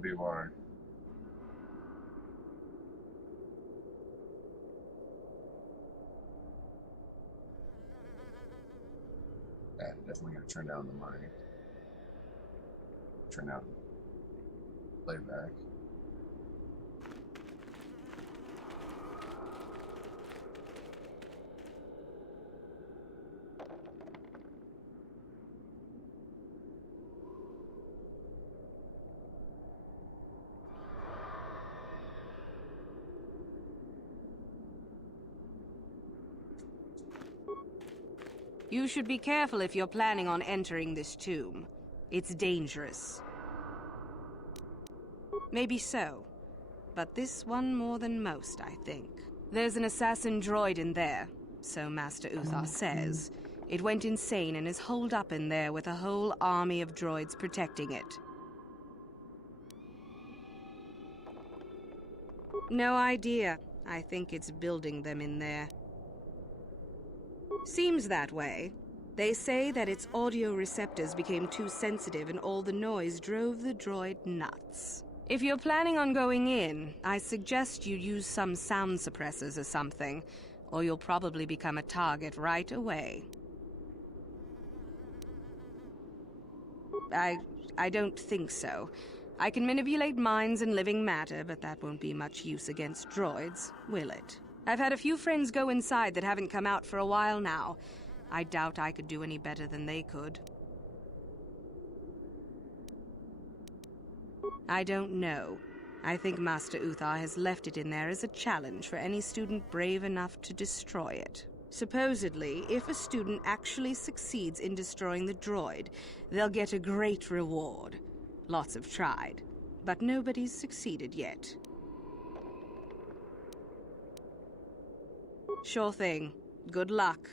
would be why. Yeah, definitely gonna turn down the mic. Turn down playback. You should be careful if you're planning on entering this tomb. It's dangerous. Maybe so, but this one more than most, I think. There's an assassin droid in there, so Master Uthar says. It went insane and is holed up in there with a whole army of droids protecting it. No idea. I think it's building them in there. Seems that way. They say that its audio receptors became too sensitive and all the noise drove the droid nuts. If you're planning on going in, I suggest you use some sound suppressors or something, or you'll probably become a target right away. I don't think so. I can manipulate minds and living matter, but that won't be much use against droids, will it? I've had a few friends go inside that haven't come out for a while now. I doubt I could do any better than they could. I don't know. I think Master Uthar has left it in there as a challenge for any student brave enough to destroy it. Supposedly, if a student actually succeeds in destroying the droid, they'll get a great reward. Lots have tried, but nobody's succeeded yet. Sure thing. Good luck.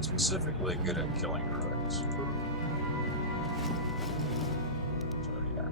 Specifically good at killing droids. So yeah.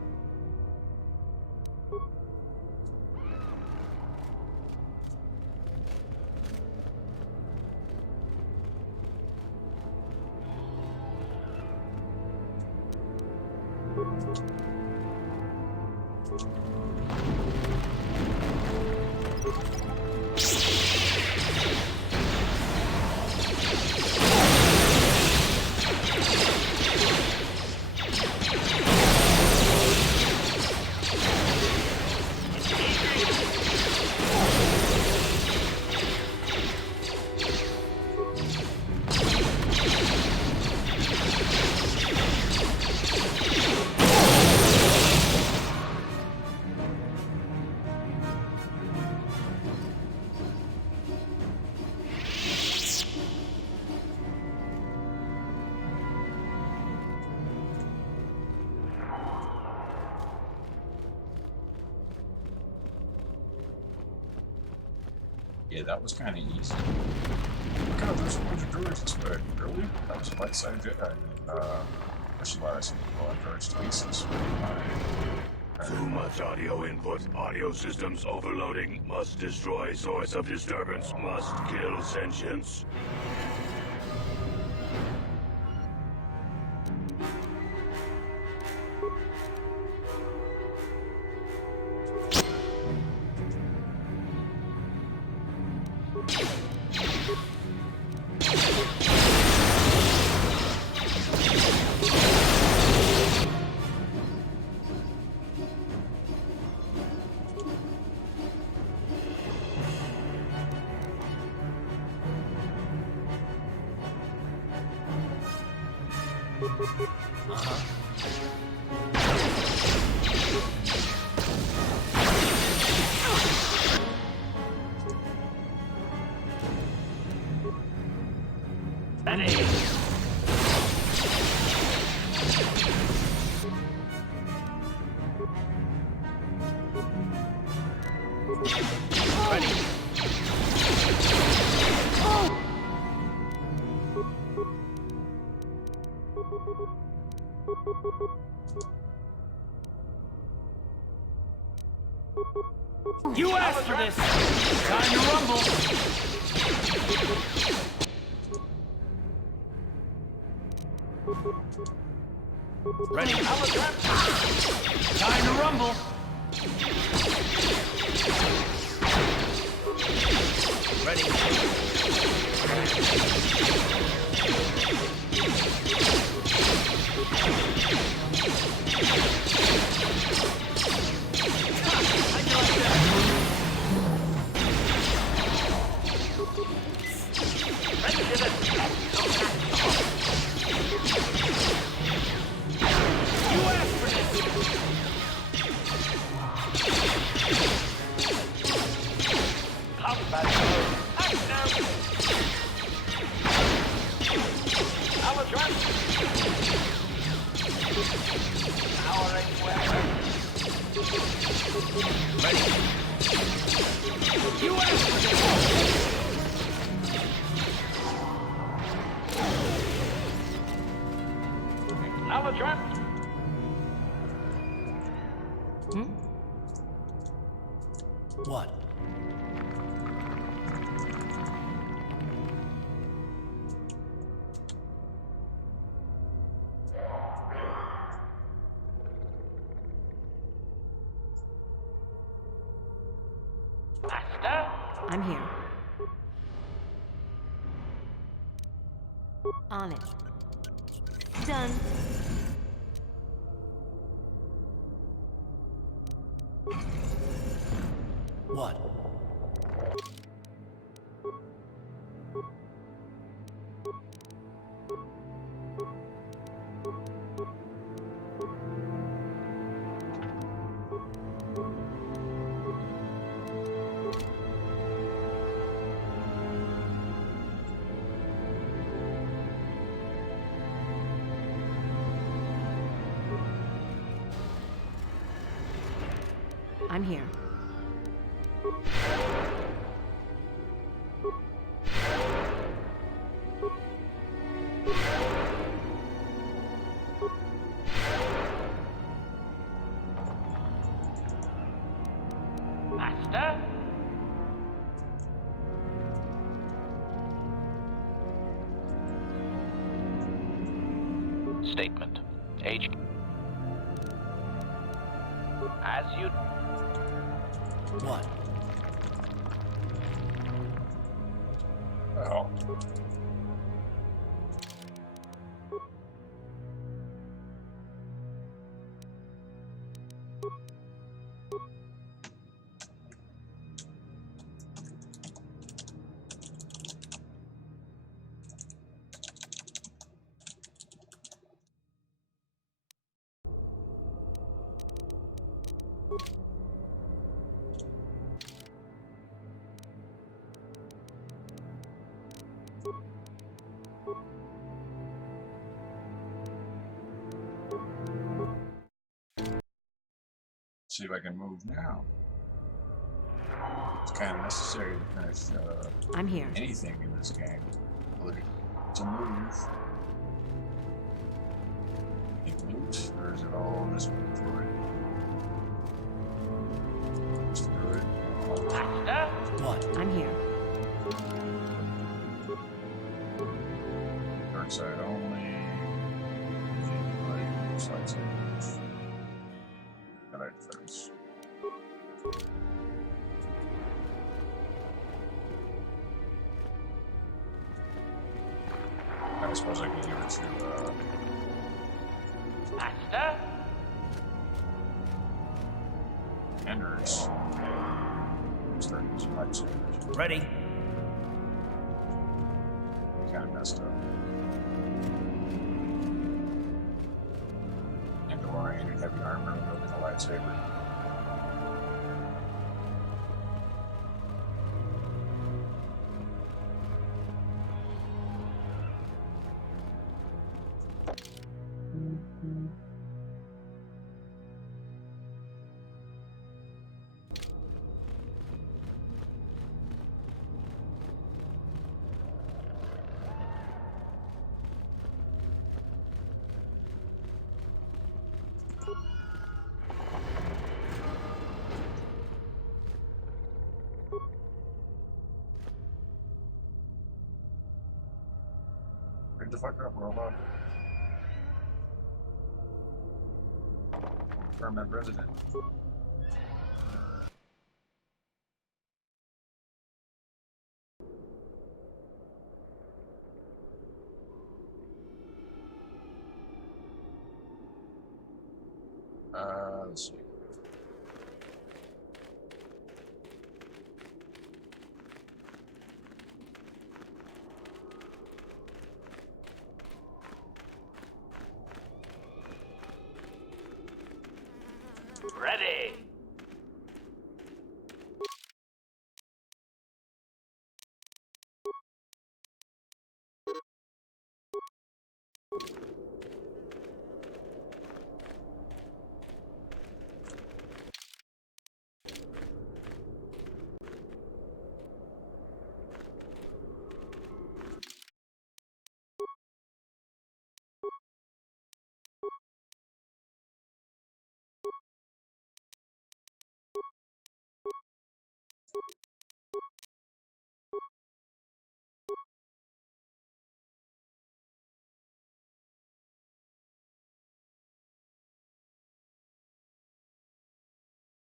Yeah, that was kind of easy. Look out, there's a bunch of droids this way. Really? That was a light side Jedi. I specialize in blowing droids to pieces with my Too much audio input. Audio systems overloading. Must destroy source of disturbance. Must kill sentience. You asked for this! Time to rumble! Ready? Time to rumble! Ready? What? Master? I'm here. On it. Done. What? I'm here. Master? Statement. H. As you... What? Oh. See if I can move now. It's kind of necessary to finish I'm here. anything in this game. Look to move. Need loot, or is it all this inventory? Just do it. Master? What? I'm here. Dark side only. Lightsabers. Jedi defense. I suppose I can give it to, Master? Anders. Start using lightsabers. Ready? Kind of messed up. Mandalorian and heavy armor wielding a lightsaber. Get the fuck up, robot. Permanent resident. Let's see. Ready.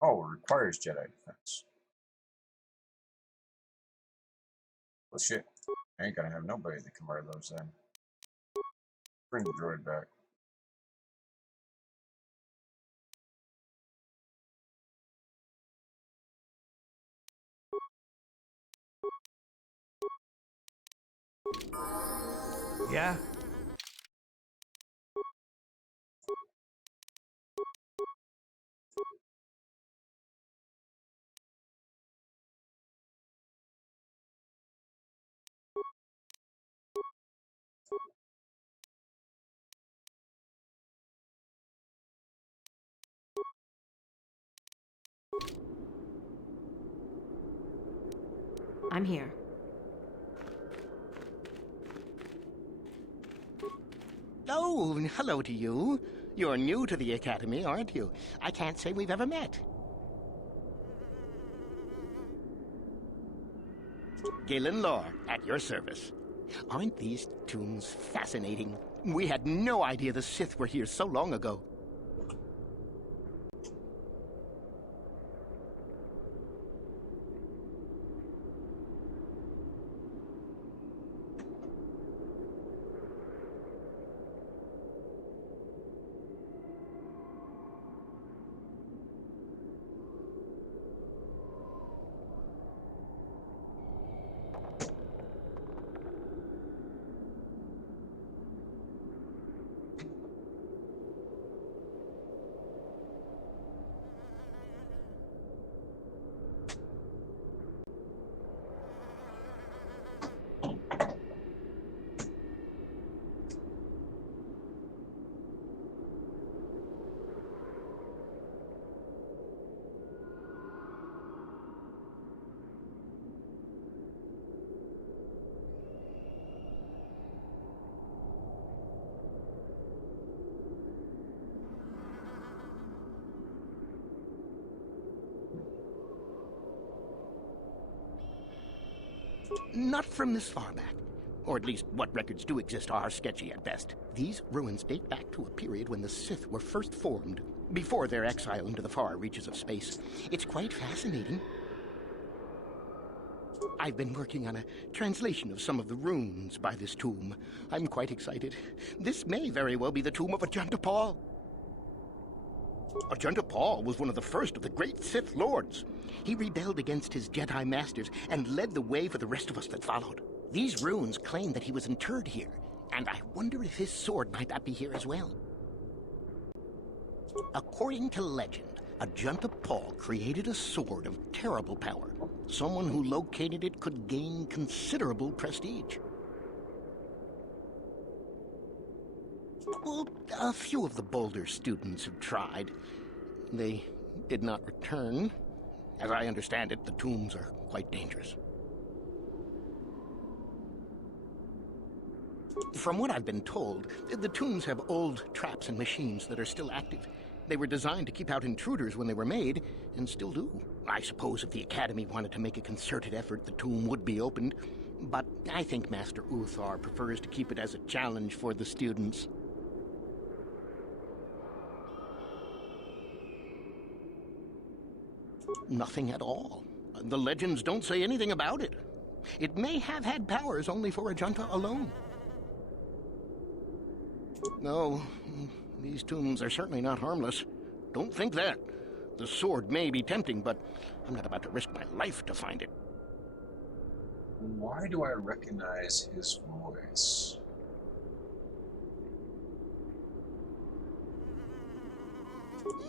Oh, it requires Jedi defense. Well, shit. I ain't gonna have nobody to come out of those then. Bring the droid back. Yeah? I'm here. Oh, hello to you. You're new to the Academy, aren't you? I can't say we've ever met. Galen Lore, at your service. Aren't these tombs fascinating? We had no idea the Sith were here so long ago. Not from this far back. Or at least what records do exist are sketchy at best. These ruins date back to a period when the Sith were first formed, before their exile into the far reaches of space. It's quite fascinating. I've been working on a translation of some of the runes by this tomb. I'm quite excited. This may very well be the tomb of Ajanta Paul. Ajanta Paul was one of the first of the great Sith Lords. He rebelled against his Jedi masters and led the way for the rest of us that followed. These runes claim that he was interred here, and I wonder if his sword might not be here as well. According to legend, Ajanta Paul created a sword of terrible power. Someone who located it could gain considerable prestige. Well, a few of the Boulder students have tried. They did not return. As I understand it, the tombs are quite dangerous. From what I've been told, the tombs have old traps and machines that are still active. They were designed to keep out intruders when they were made, and still do. I suppose if the Academy wanted to make a concerted effort, the tomb would be opened. But I think Master Uthar prefers to keep it as a challenge for the students. Nothing at all. The legends don't say anything about it. It may have had powers only for Ajanta alone. No, these tombs are certainly not harmless. Don't think that. The sword may be tempting, but I'm not about to risk my life to find it. Why do I recognize his voice?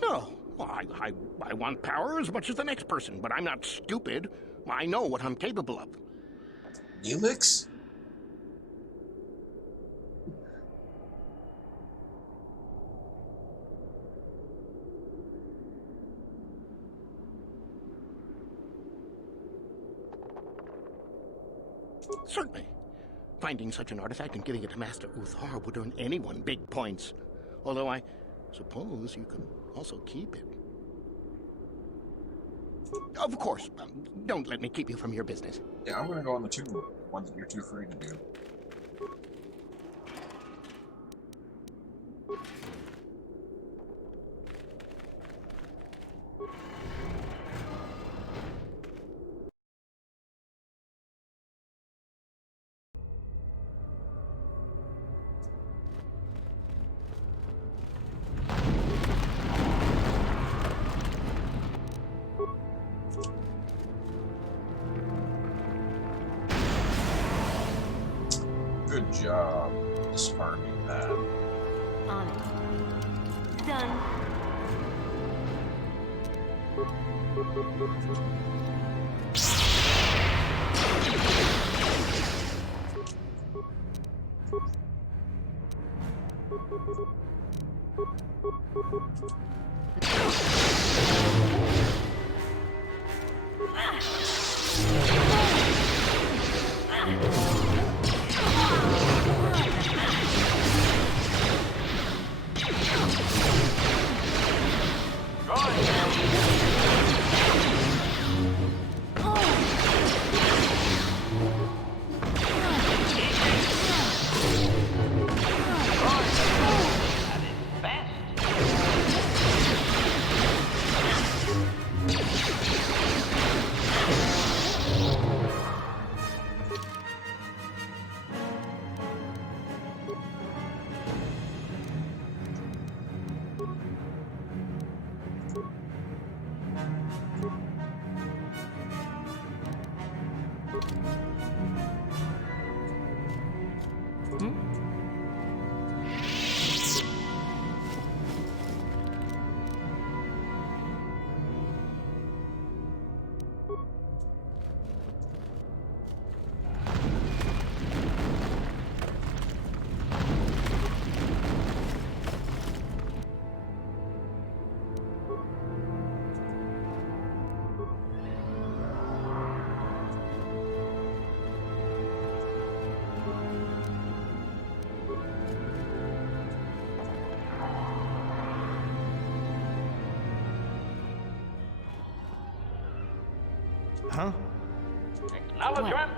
No, I want power as much as the next person, but I'm not stupid. I know what I'm capable of. Neelix? Certainly. Finding such an artifact and giving it to Master Uthar would earn anyone big points. Although I suppose you can also keep it. Of course. Don't let me keep you from your business. Yeah, I'm gonna go on the tomb. One that you're too afraid to do. Good job disarming that. On it. Done. Huh? Acknowledgement.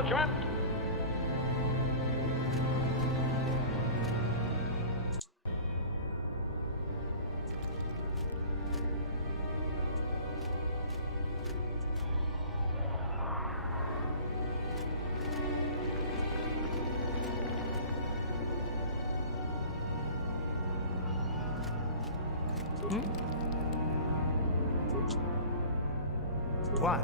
Acknowledgement. What?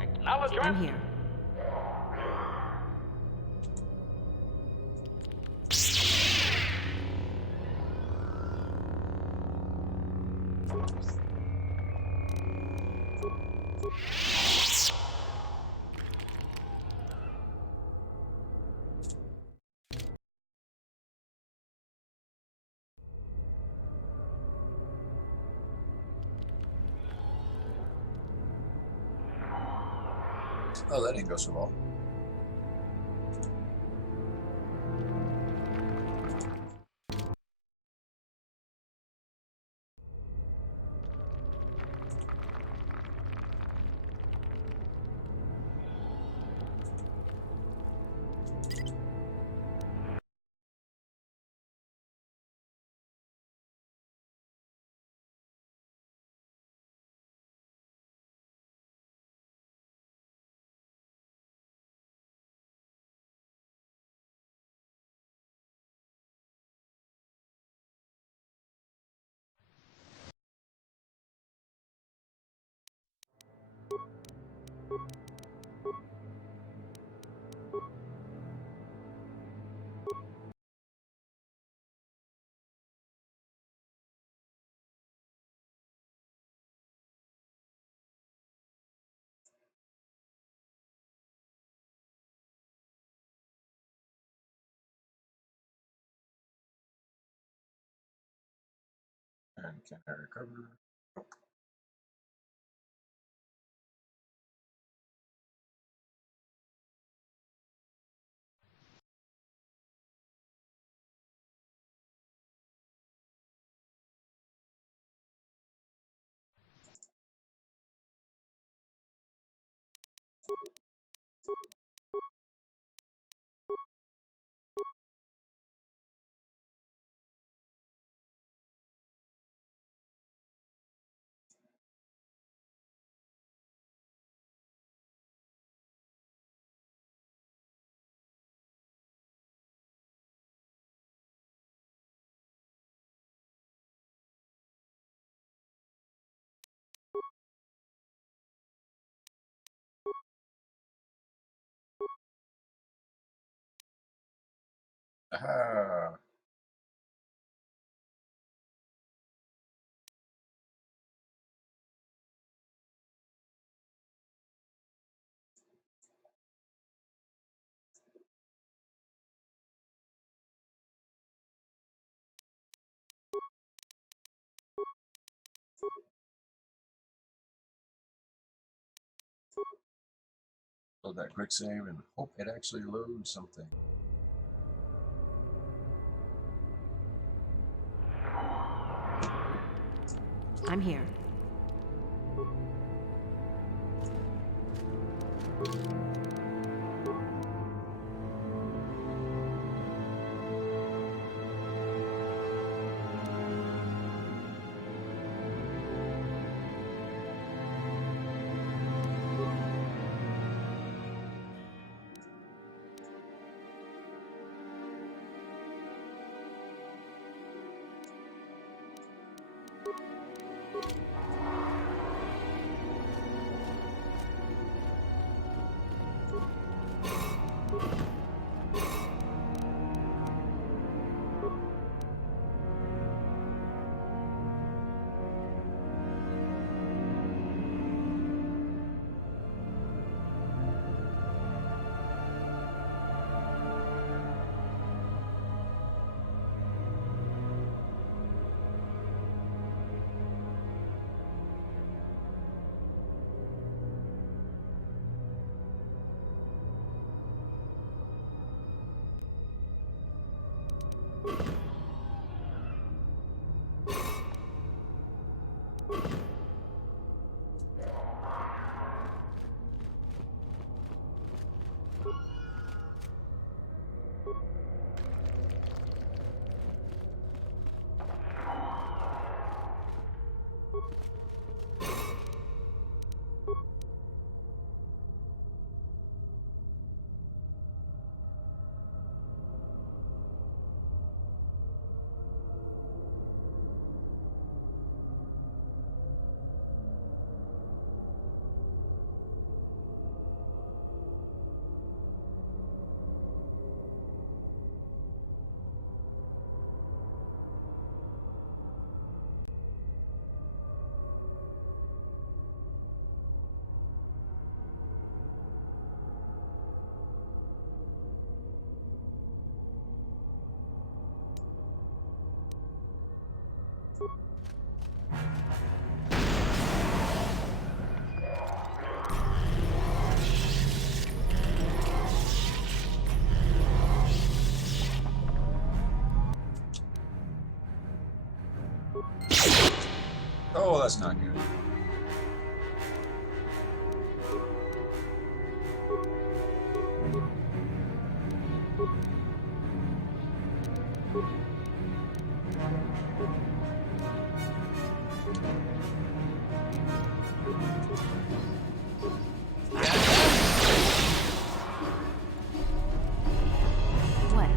Acknowledgement. I'm here. Oh, that didn't go so well. And can I recover? Aha! Load that quick save and hope it actually loads something. I'm here. that's not good. What?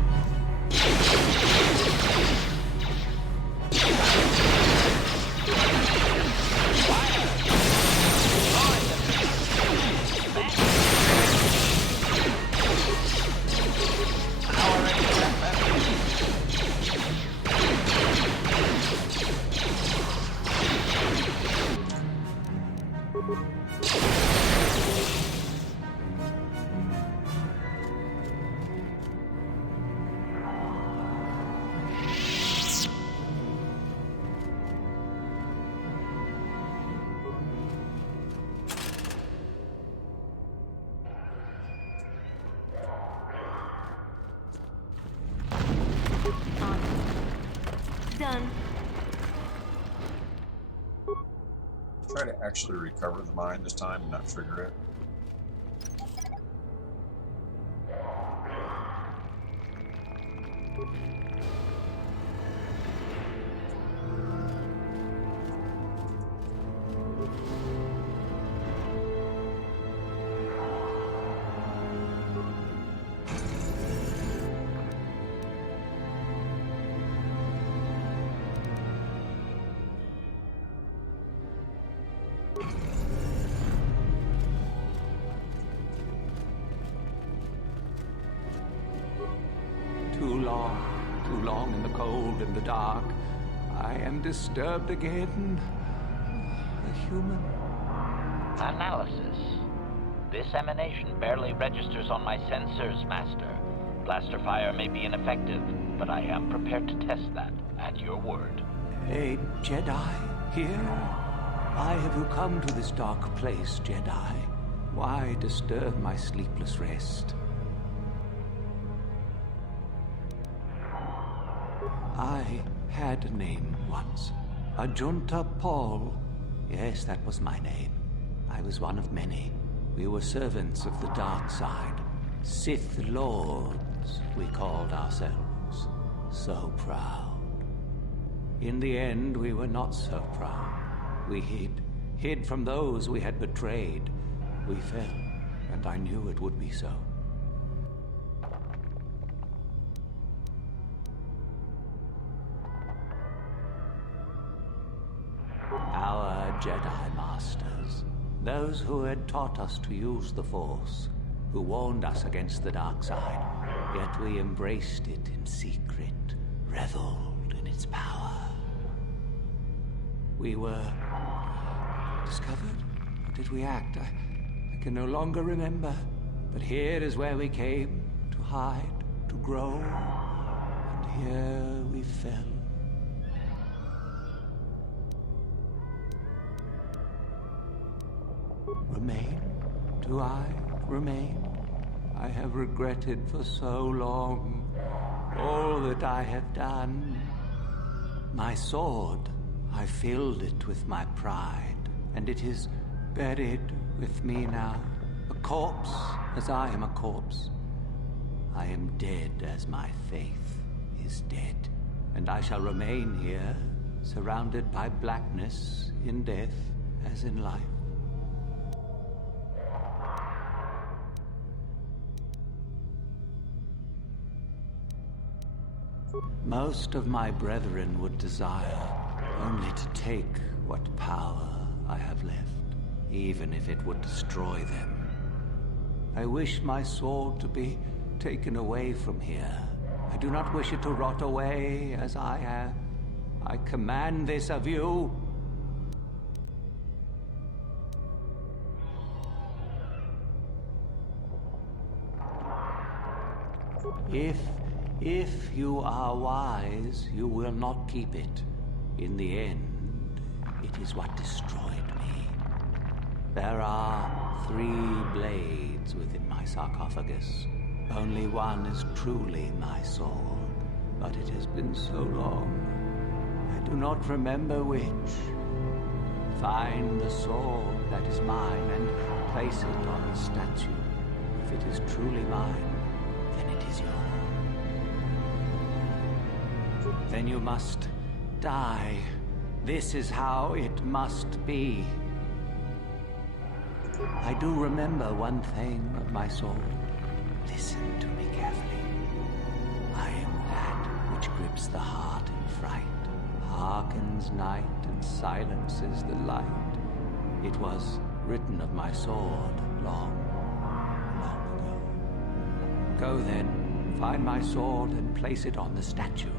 Done. Try to actually recover the mine this time and not trigger it. Too long in the cold and the dark. I am disturbed again. A human. Analysis. This emanation barely registers on my sensors, Master. Blaster fire may be ineffective, but I am prepared to test that at your word. A Jedi here? Why have you come to this dark place, Jedi? Why disturb my sleepless rest? I had a name once. Ajunta Paul. Yes, that was my name. I was one of many. We were servants of the dark side. Sith Lords, we called ourselves. So proud. In the end, we were not so proud. We hid from those we had betrayed. We fell, and I knew it would be so. Our Jedi Masters, those who had taught us to use the Force, who warned us against the dark side, yet we embraced it in secret, reveled in its power. We were discovered? Or did we act? I can no longer remember. But here is where we came, to hide, to grow, and here we fell. Remain? Do I remain? I have regretted for so long all that I have done. My sword, I filled it with my pride, and it is buried with me now, a corpse as I am a corpse. I am dead as my faith is dead, and I shall remain here, surrounded by blackness in death as in life. Most of my brethren would desire only to take what power I have left, even if it would destroy them. I wish my sword to be taken away from here. I do not wish it to rot away as I have. I command this of you. If you are wise, you will not keep it. In the end, it is what destroyed me. There are 3 blades within my sarcophagus. Only one is truly my sword, but it has been so long. I do not remember which. Find the sword that is mine and place it on the statue. If it is truly mine, then it is yours. Then you must die. This is how it must be. I do remember one thing of my soul. Listen to me carefully. I am that which grips the heart in fright, hearkens night and silences the light. It was written of my sword long, long ago. Go then, find my sword and place it on the statue.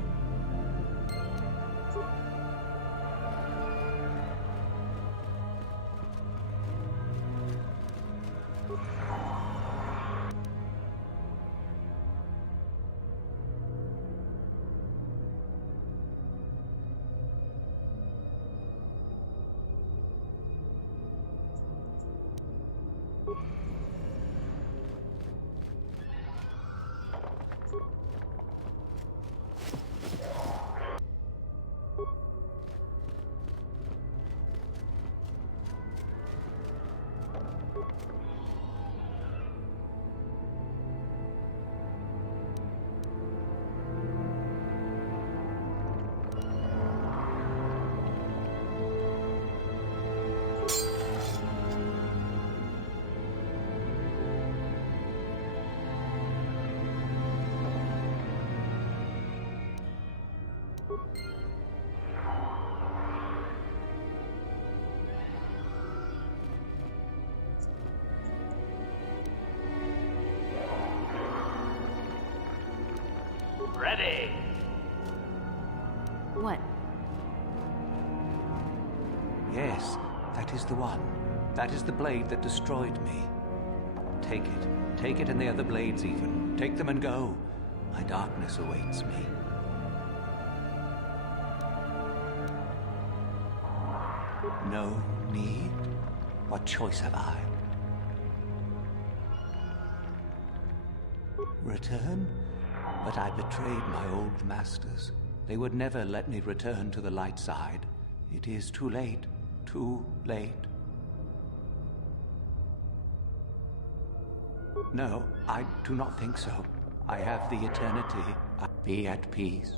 Ready. What? Yes, that is the one. That is the blade that destroyed me. Take it. Take it and the other blades even. Take them and go. My darkness awaits me. No need? What choice have I? Return? But I betrayed my old masters. They would never let me return to the light side. It is too late. Too late. No, I do not think so. I have the eternity. Be at peace.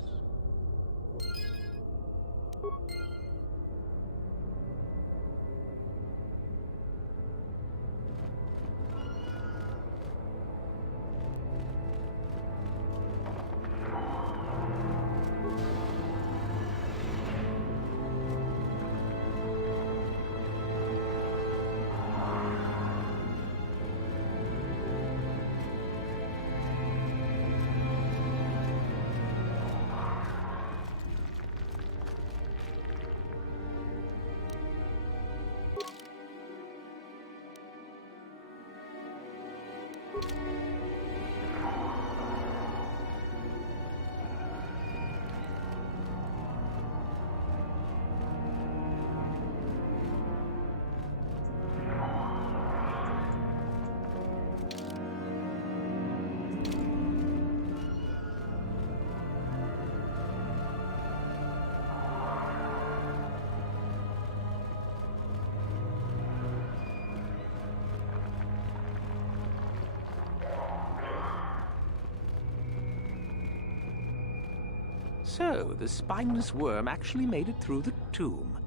So, the spineless worm actually made it through the tomb.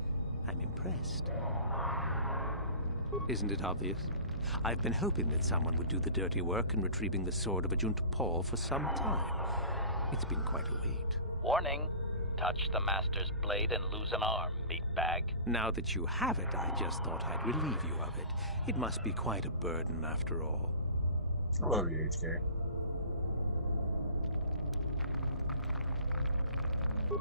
I'm impressed. Isn't it obvious? I've been hoping that someone would do the dirty work in retrieving the sword of Ajunta Paul for some time. It's been quite a wait. Warning. Touch the Master's blade and lose an arm, meatbag. Now that you have it, I just thought I'd relieve you of it. It must be quite a burden after all. Hello, HK.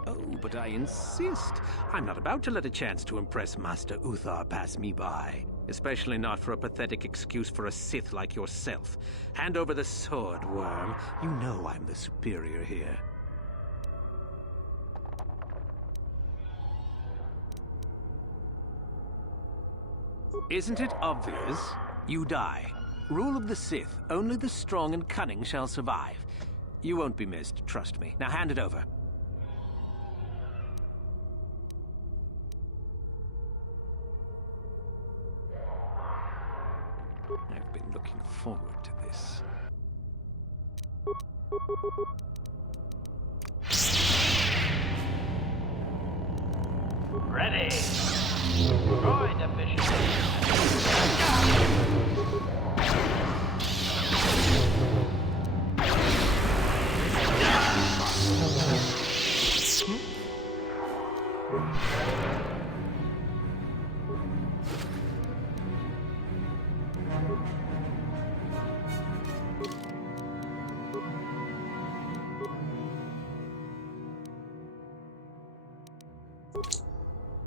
Oh, but I insist. I'm not about to let a chance to impress Master Uthar pass me by. Especially not for a pathetic excuse for a Sith like yourself. Hand over the sword, worm. You know I'm the superior here. Isn't it obvious? You die. Rule of the Sith. Only the strong and cunning shall survive. You won't be missed, trust me. Now hand it over. I've been looking forward to this. Ready. Droid efficiency.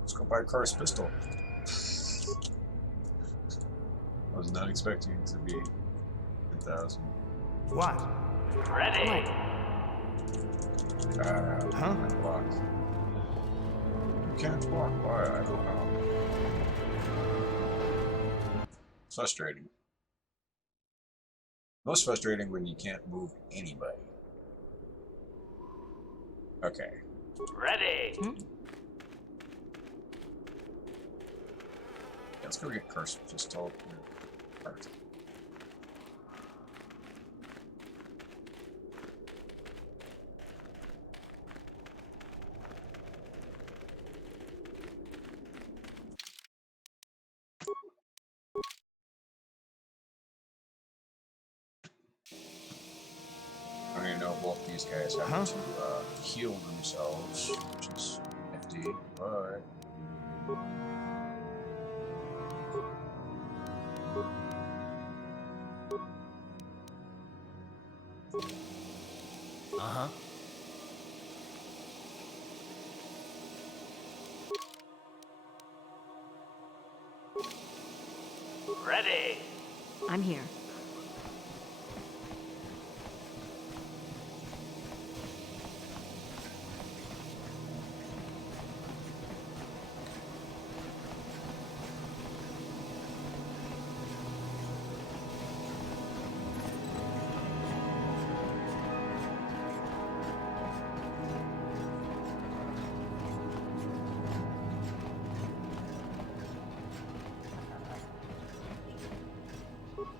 Let's go buy Car's pistol. I was not expecting it to be 10,000. What? Ready. Huh? Block. You can't block. Why? I don't know. It's frustrating. Most frustrating when you can't move anybody. Okay. Ready. Let's go get Curse Pistol. Perfect. I don't even know if both these guys have to heal themselves, which is nifty, but... Uh-huh. Ready. I'm here.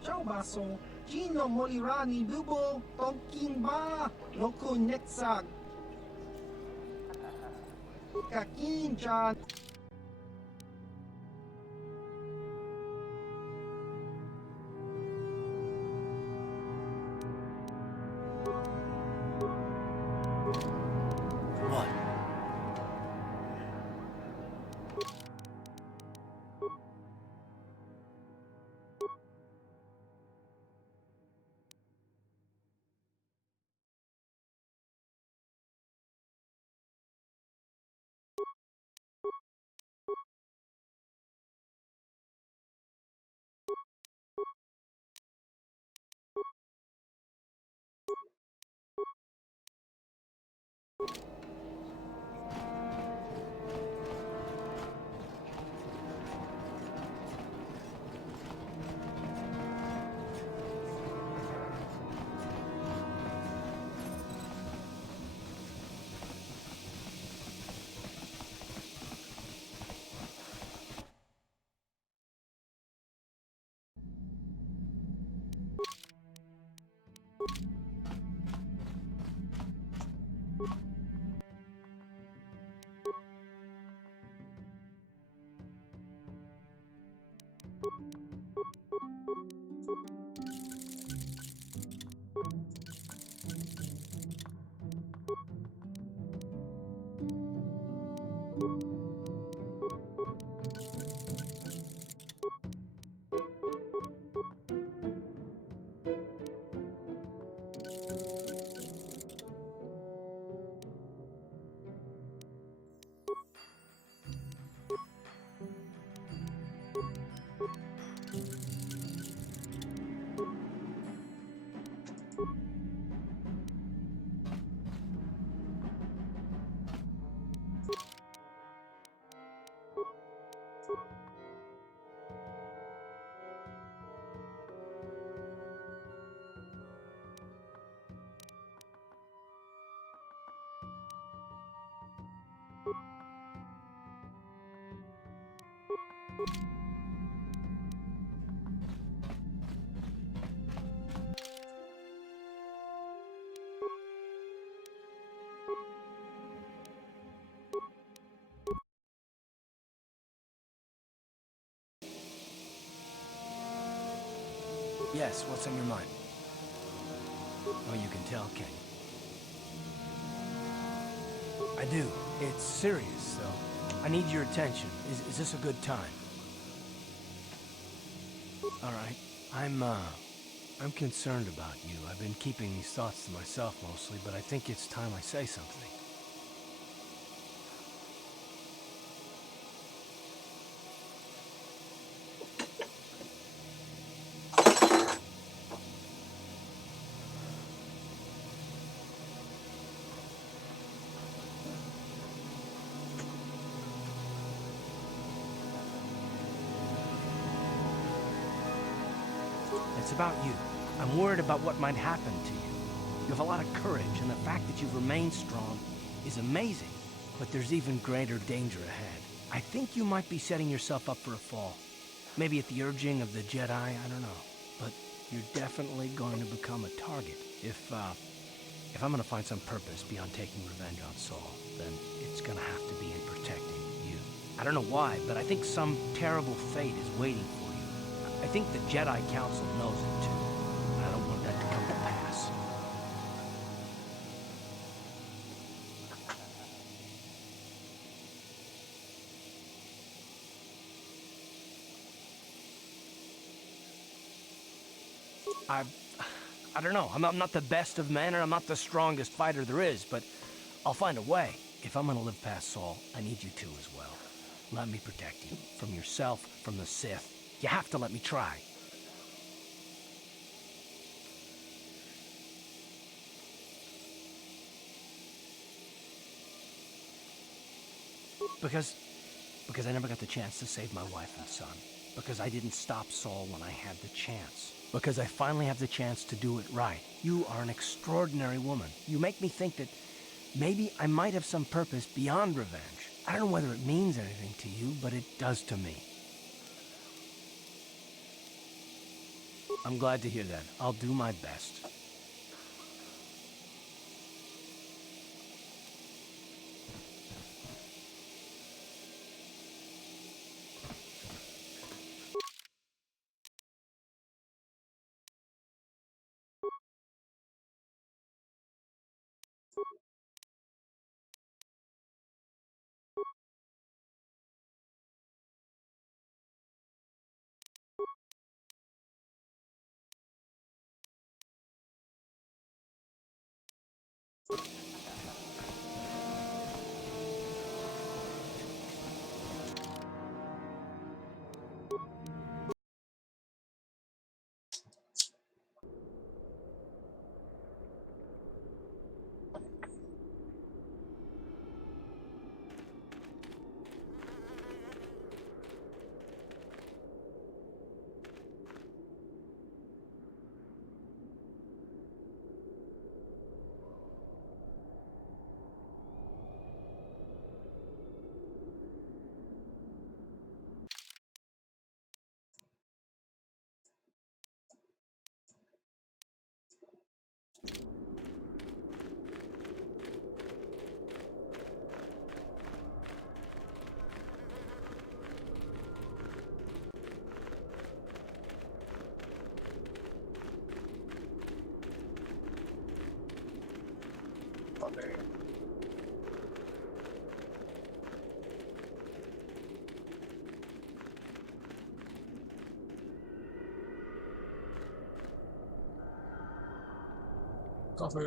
Ciao baso, Gino Molirani Bubo, Tonkin Ba, Loku Netsag. Kakin Chan. What? Yes, what's on your mind? Oh, you can tell, can you? I do. It's serious, though. I need your attention. Is this a good time? All right. I'm concerned about you. I've been keeping these thoughts to myself mostly, but I think it's time I say something. It's about you. I'm worried about what might happen to you. You have a lot of courage, and the fact that you've remained strong is amazing. But there's even greater danger ahead. I think you might be setting yourself up for a fall. Maybe at the urging of the Jedi, I don't know. But you're definitely going to become a target. If I'm gonna find some purpose beyond taking revenge on Saul, then it's gonna have to be in protecting you. I don't know why, but I think some terrible fate is waiting for you. I think the Jedi Council knows it too. And I don't want that to come to pass. I don't know. I'm not the best of men, and I'm not the strongest fighter there is, but I'll find a way. If I'm gonna live past Saul, I need you to as well. Let me protect you. From yourself, from the Sith. You have to let me try. Because I never got the chance to save my wife and son. Because I didn't stop Saul when I had the chance. Because I finally have the chance to do it right. You are an extraordinary woman. You make me think that maybe I might have some purpose beyond revenge. I don't know whether it means anything to you, but it does to me. I'm glad to hear that. I'll do my best. Coffee.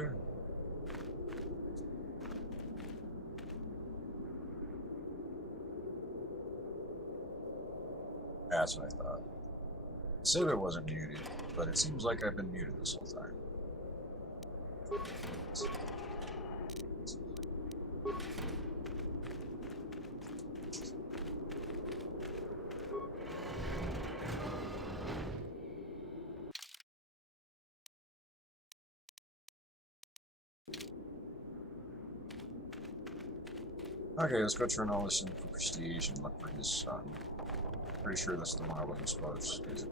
That's what I thought. It said I wasn't muted, but it seems like I've been muted this whole time. Okay, let's go turn all this in for prestige and look for his son. Pretty sure that's the one I wasn't supposed to.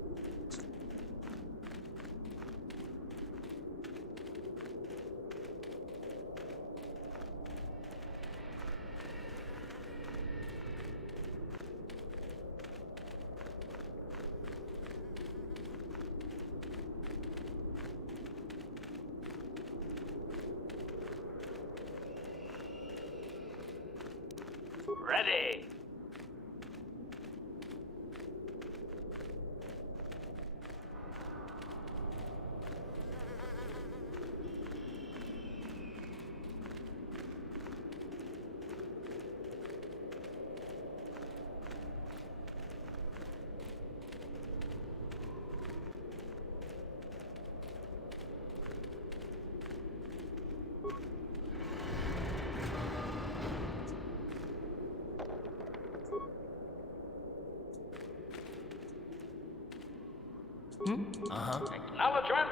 Ready. Acknowledgement.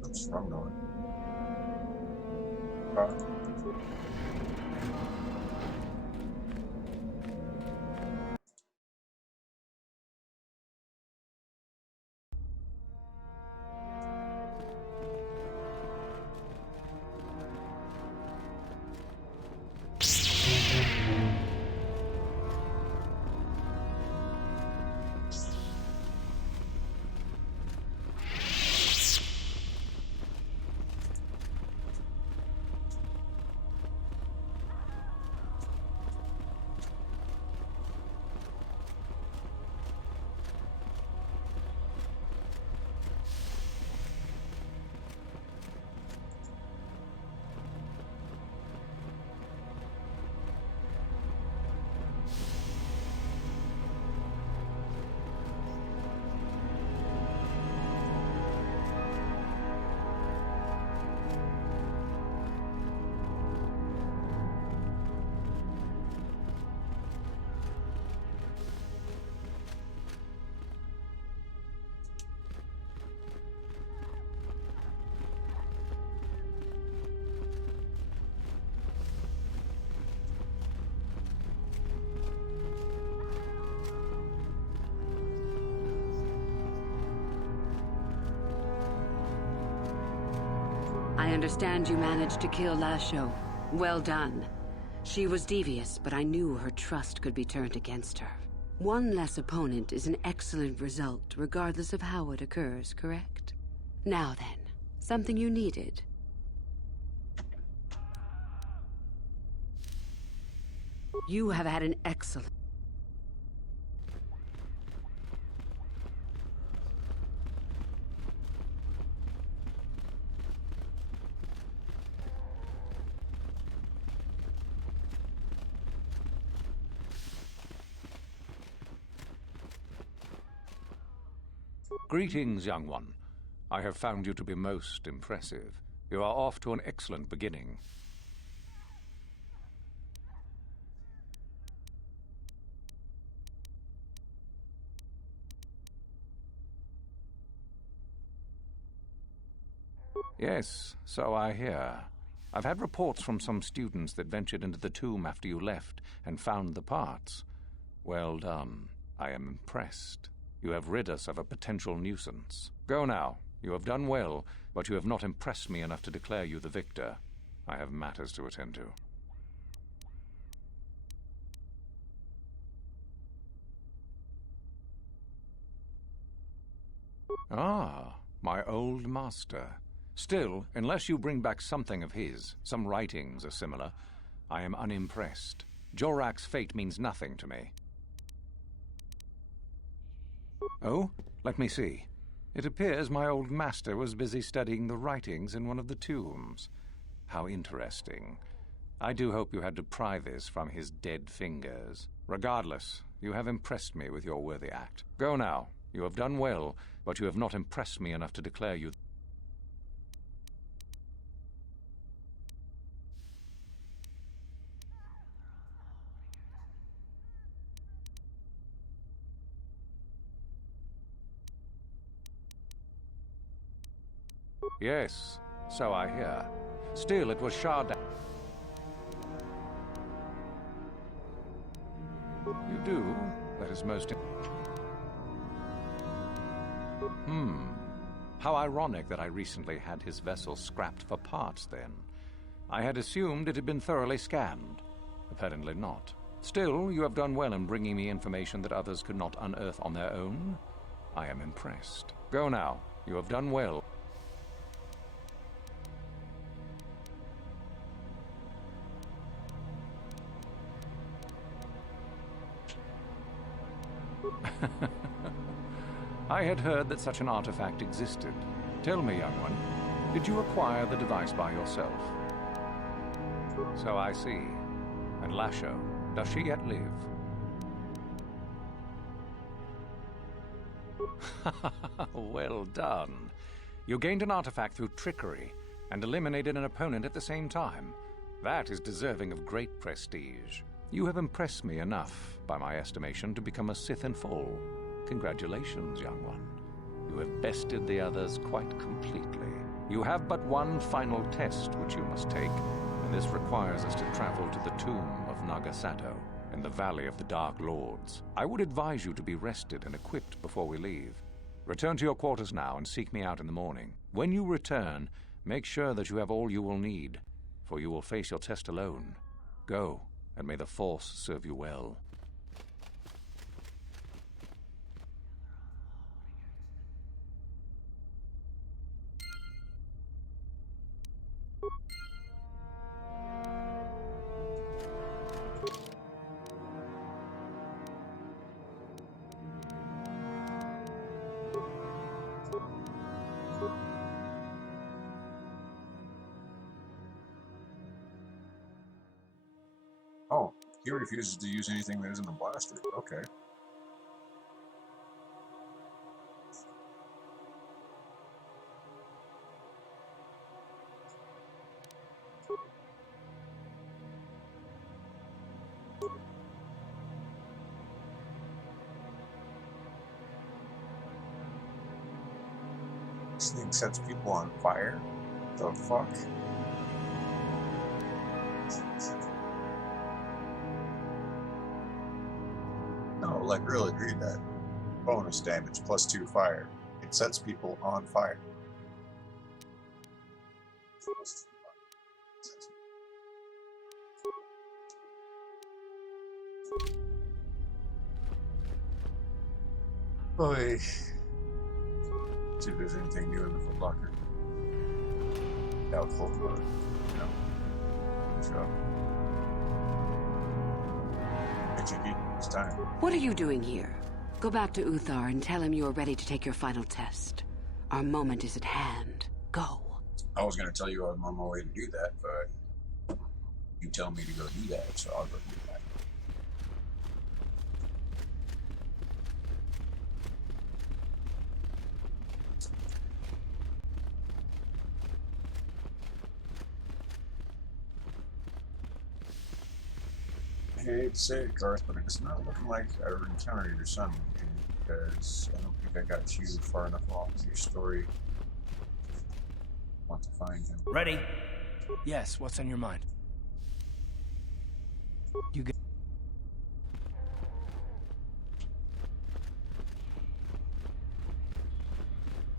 What's wrong with it? I understand you managed to kill Lasho. Well done. She was devious, but I knew her trust could be turned against her. One less opponent is an excellent result, regardless of how it occurs, correct? Now then, something you needed. You have had an excellent... Greetings, young one. I have found you to be most impressive. You are off to an excellent beginning. Yes, so I hear. I've had reports from some students that ventured into the tomb after you left and found the parts. Well done. I am impressed. You have rid us of a potential nuisance. Go now. You have done well, but you have not impressed me enough to declare you the victor. I have matters to attend to. Ah, my old master. Still, unless you bring back something of his, some writings or similar, I am unimpressed. Jorak's fate means nothing to me. Oh, let me see. It appears my old master was busy studying the writings in one of the tombs. How interesting. I do hope you had to pry this from his dead fingers. Regardless, you have impressed me with your worthy act. Go now. You have done well, but you have not impressed me enough to declare you... Yes, so I hear. Still, it was Shard. You do? That is most... How ironic that I recently had his vessel scrapped for parts, then. I had assumed it had been thoroughly scanned. Apparently not. Still, you have done well in bringing me information that others could not unearth on their own. I am impressed. Go now. You have done well. I had heard that such an artifact existed. Tell me, young one, did you acquire the device by yourself? So I see. And Lasho, does she yet live? Well done. You gained an artifact through trickery and eliminated an opponent at the same time. That is deserving of great prestige. You have impressed me enough, by my estimation, to become a Sith in full. Congratulations, young one. You have bested the others quite completely. You have but one final test which you must take, and this requires us to travel to the tomb of Nagasato in the Valley of the Dark Lords. I would advise you to be rested and equipped before we leave. Return to your quarters now and seek me out in the morning. When you return, make sure that you have all you will need, for you will face your test alone. Go, and may the Force serve you well. Oh, he refuses to use anything that isn't a blaster. Okay. This thing sets people on fire? The fuck? No, like really read that. Bonus damage plus 2 fire. It sets people on fire. Boy. See if there's anything new in the footlocker. Doubtful, but no. Sure. Hey, Chicky, it's time. What are you doing here? Go back to Uthar and tell him you are ready to take your final test. Our moment is at hand. Go. I was going to tell you I'm on my way to do that, but you tell me to go do that, so I'll go do that. I hate to say it, Garth, but it's not looking like I encountered your son, because I don't think I got you far enough along in your story. Want to find him. Ready? Yes, what's on your mind? You get...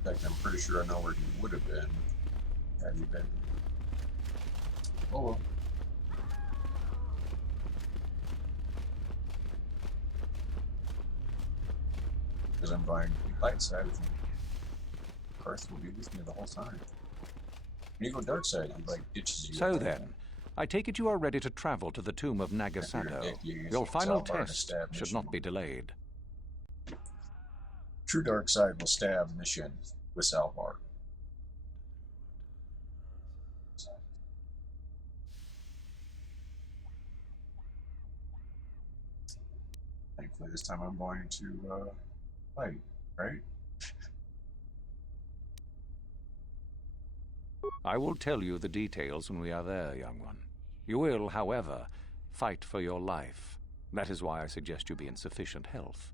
In fact, I'm pretty sure I know where he would have been had he been. Oh well. Because I'm buying the light side of him. Garth will be with me the whole time. When you go dark side, he like ditches you. So then, I take it you are ready to travel to the tomb of Nagasato. Your final test should not be delayed. True dark side will stab mission with Salvar. Thankfully, this time I'm going to fight, right? I will tell you the details when we are there, young one. You will, however, fight for your life. That is why I suggest you be in sufficient health.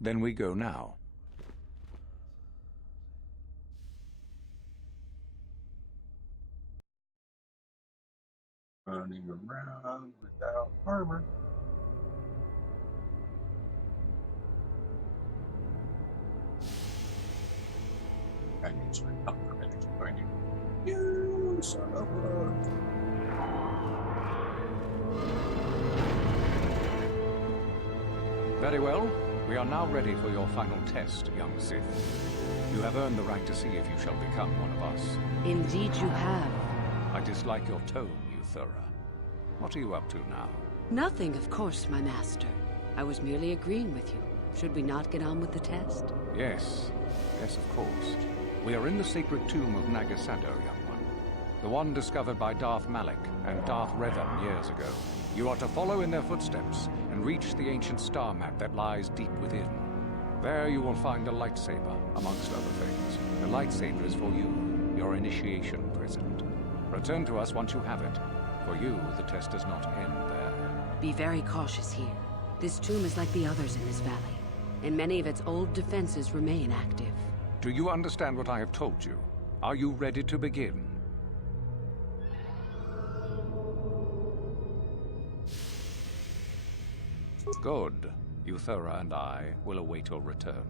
Then we go now. Running around without armor. I need to upgrade it. You son of a... Very well. We are now ready for your final test, young Sith. You have earned the right to see if you shall become one of us. Indeed you have. I dislike your tone, Euthura. What are you up to now? Nothing, of course, my master. I was merely agreeing with you. Should we not get on with the test? Yes. Yes, of course. We are in the sacred tomb of Nagasado, young one. The one discovered by Darth Malak and Darth Revan years ago. You are to follow in their footsteps and reach the ancient star map that lies deep within. There you will find a lightsaber, amongst other things. The lightsaber is for you, your initiation present. Return to us once you have it. For you, the test does not end there. Be very cautious here. This tomb is like the others in this valley, and many of its old defenses remain active. Do you understand what I have told you? Are you ready to begin? Good. Euthura and I will await your return.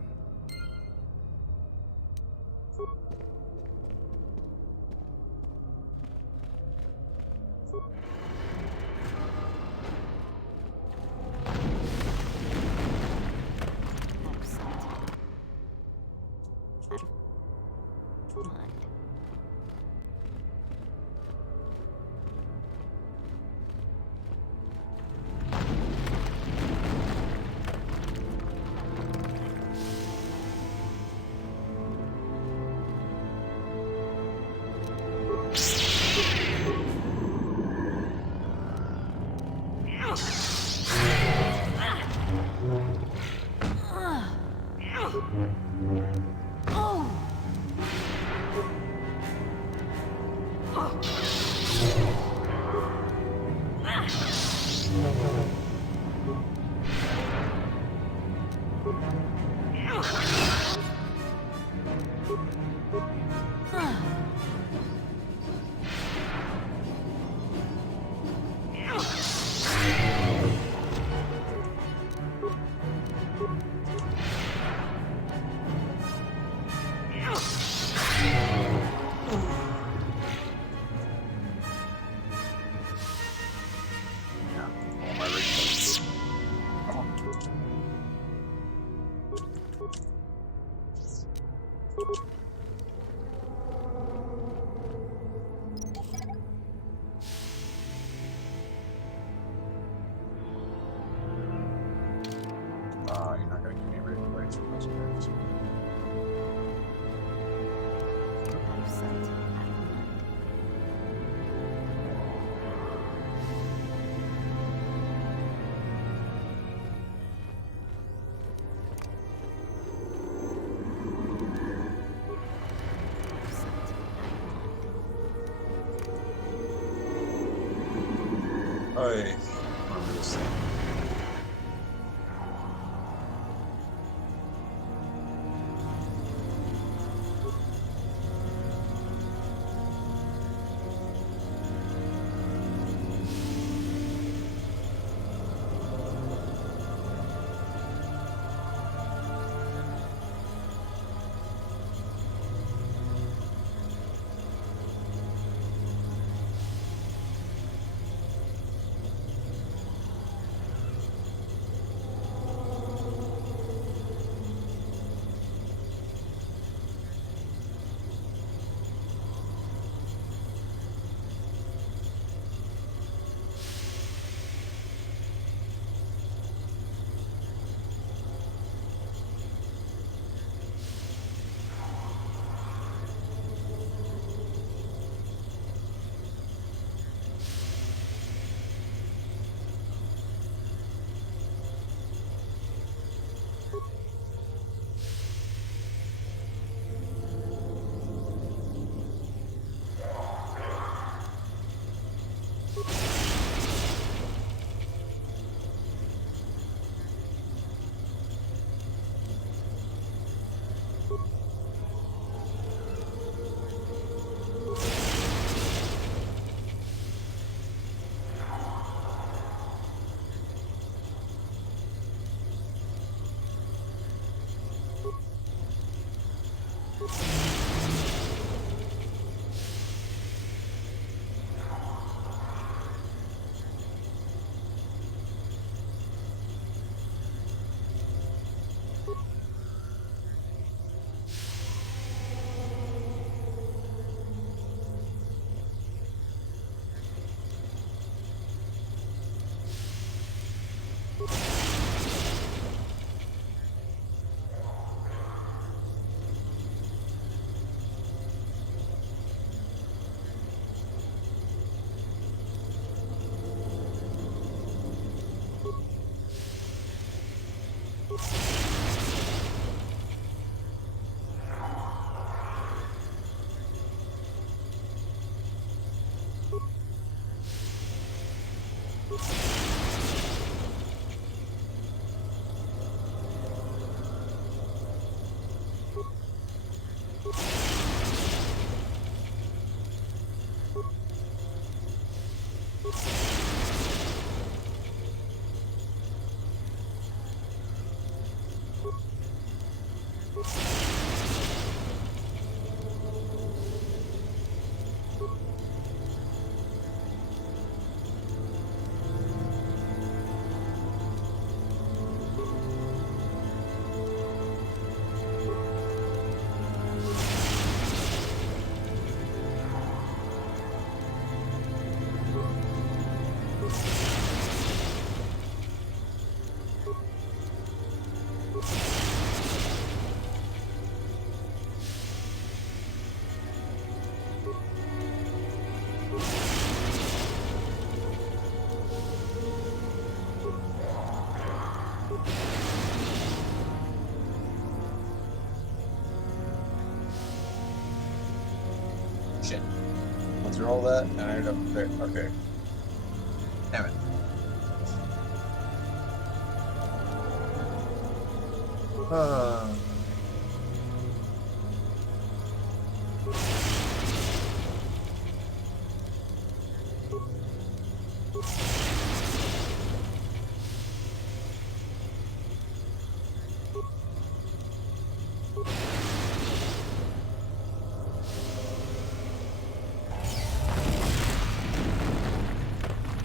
You're not going to give me rid of plates for those guys. Hey, remember this thing. Shit. Went through all that and I ended up there. Okay. Damn it.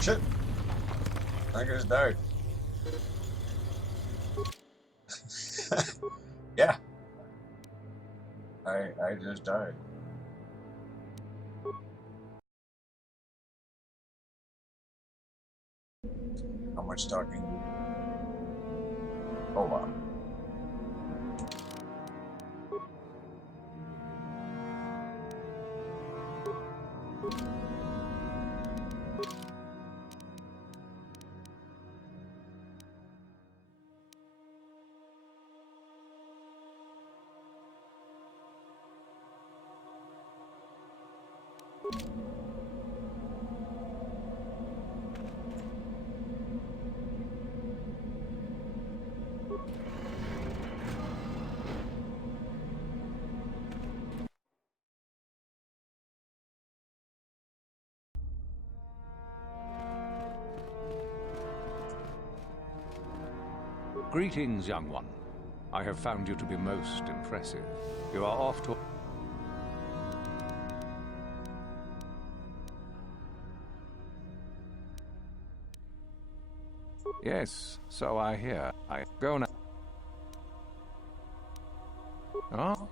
Shit. I think I just died. Yeah. I just died. How much talking? Oh wow. Greetings, young one. I have found you to be most impressive. You are off to... Yes, so I hear. I go now. Oh?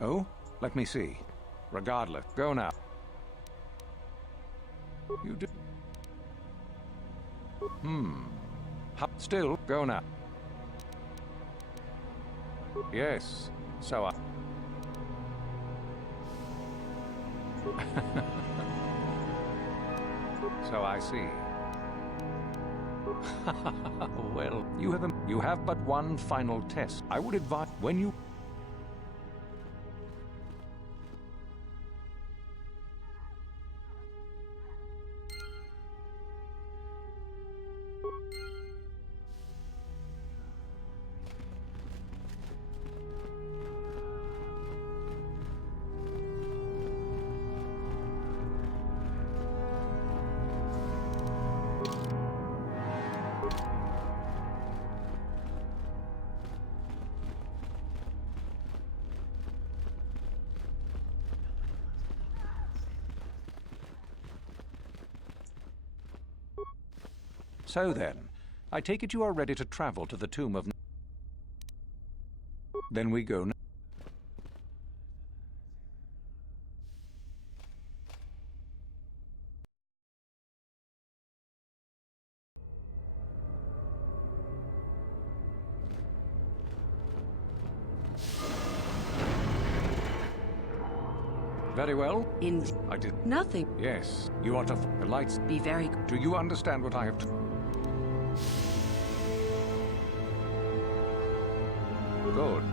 Oh? Let me see. Regardless, go now. You do... Still, go now. Yes, so I... So I see. Well, you have but one final test. I would advise when you... So then, I take it you are ready to travel to the tomb of... Then we go now. Very well. I did... Nothing. Yes, you are to... The lights... Be very good. Do you understand what I have to... Good.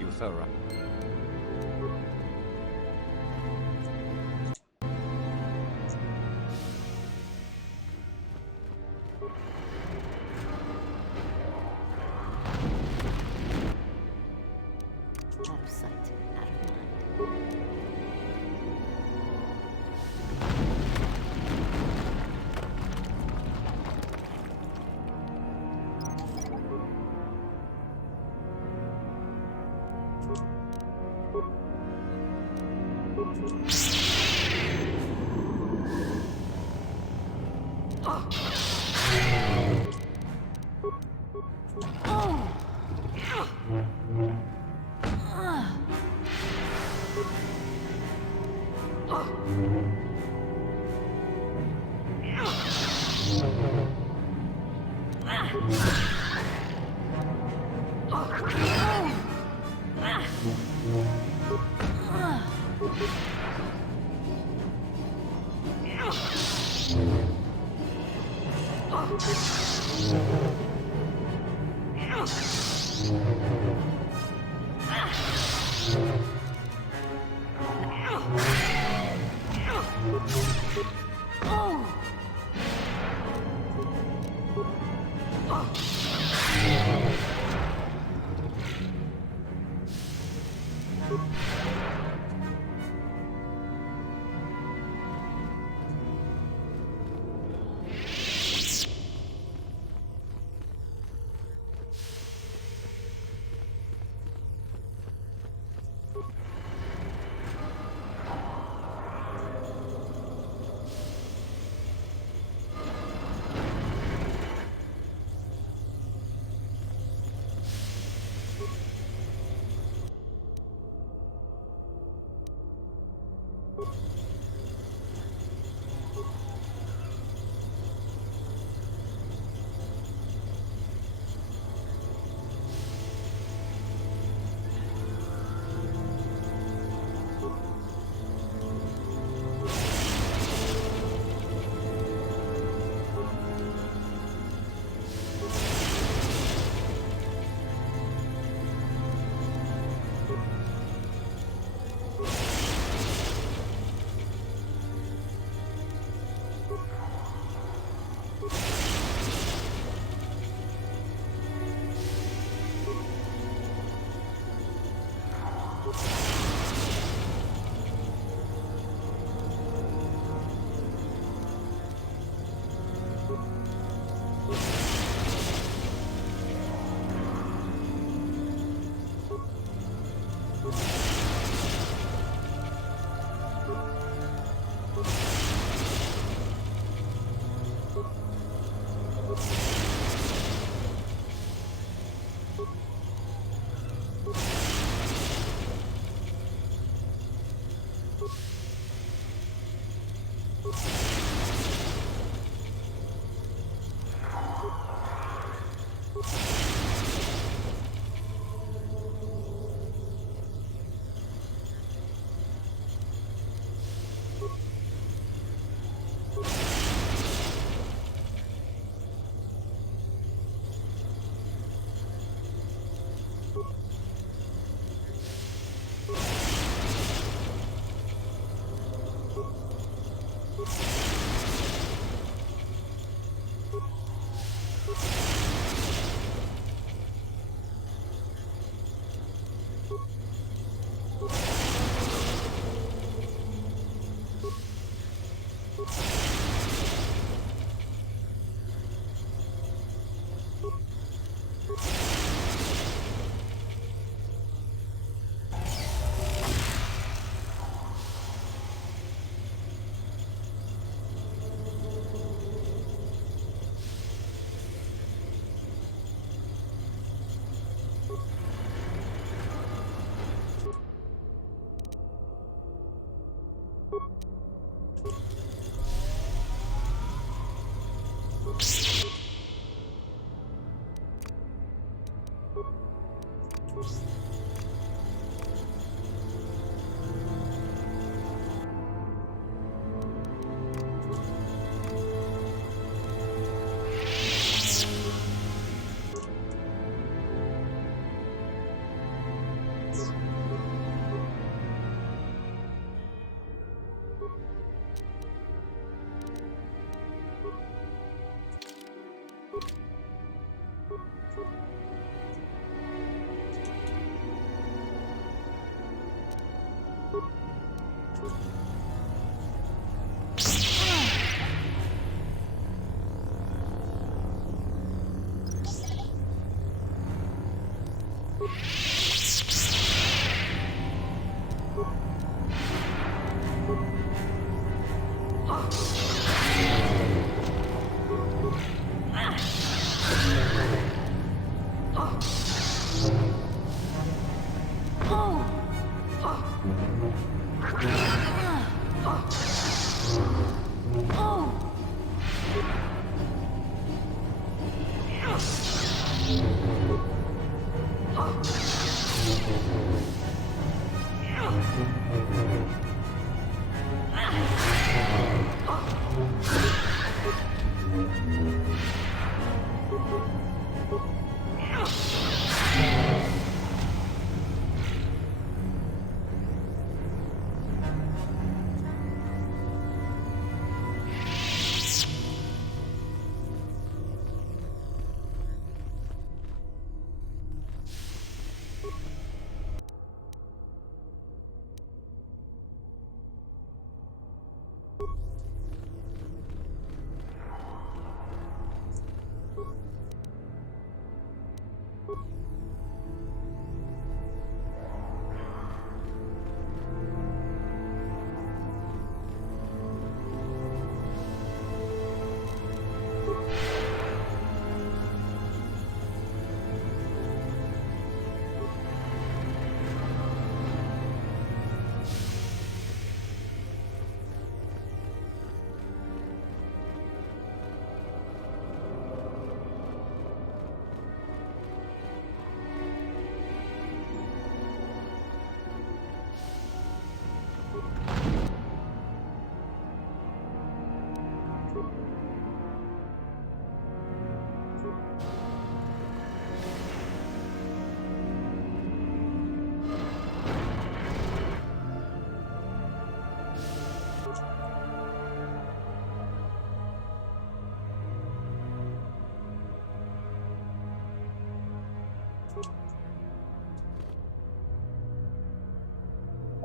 You thorough.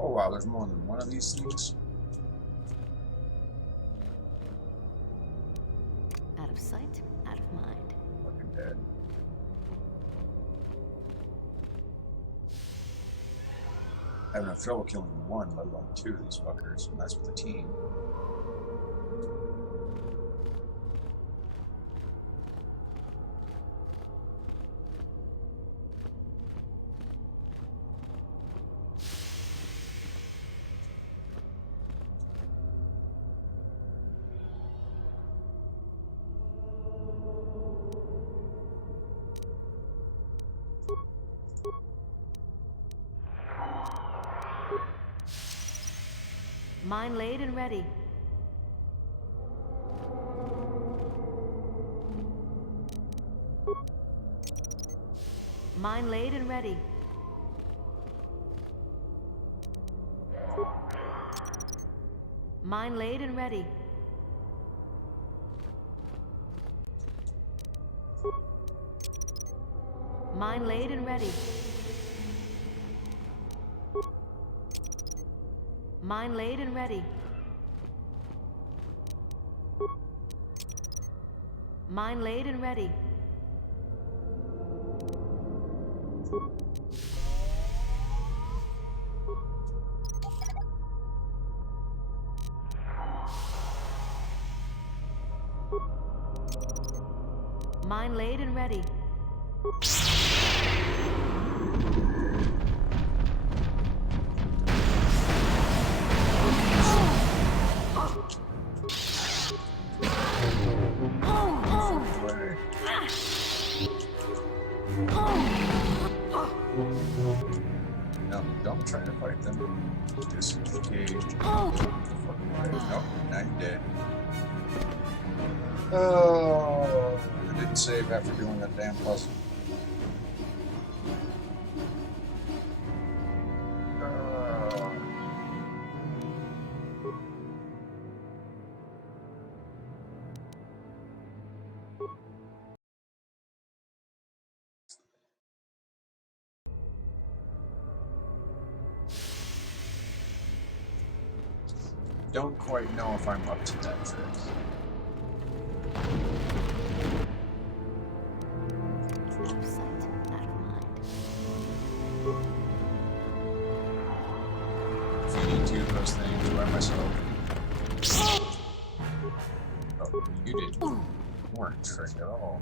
Oh wow, there's more than one of these things? Out of sight, out of mind. Fucking dead. I have enough trouble killing one, let alone two of these fuckers, and that's with a team. Mine laid and ready. Mine laid and ready. Mine laid and ready. Mine laid and ready. Mine laid and ready. Mine laid and ready. Mine laid and ready. No, don't try to fight them. Disengage. Nope, now you're dead. Oh, I didn't save after doing that damn puzzle. Don't quite know if I'm up to that trick. Out of sight, out of mind. Feeding two of those things by myself. Oh, you did. You weren't a trick at all.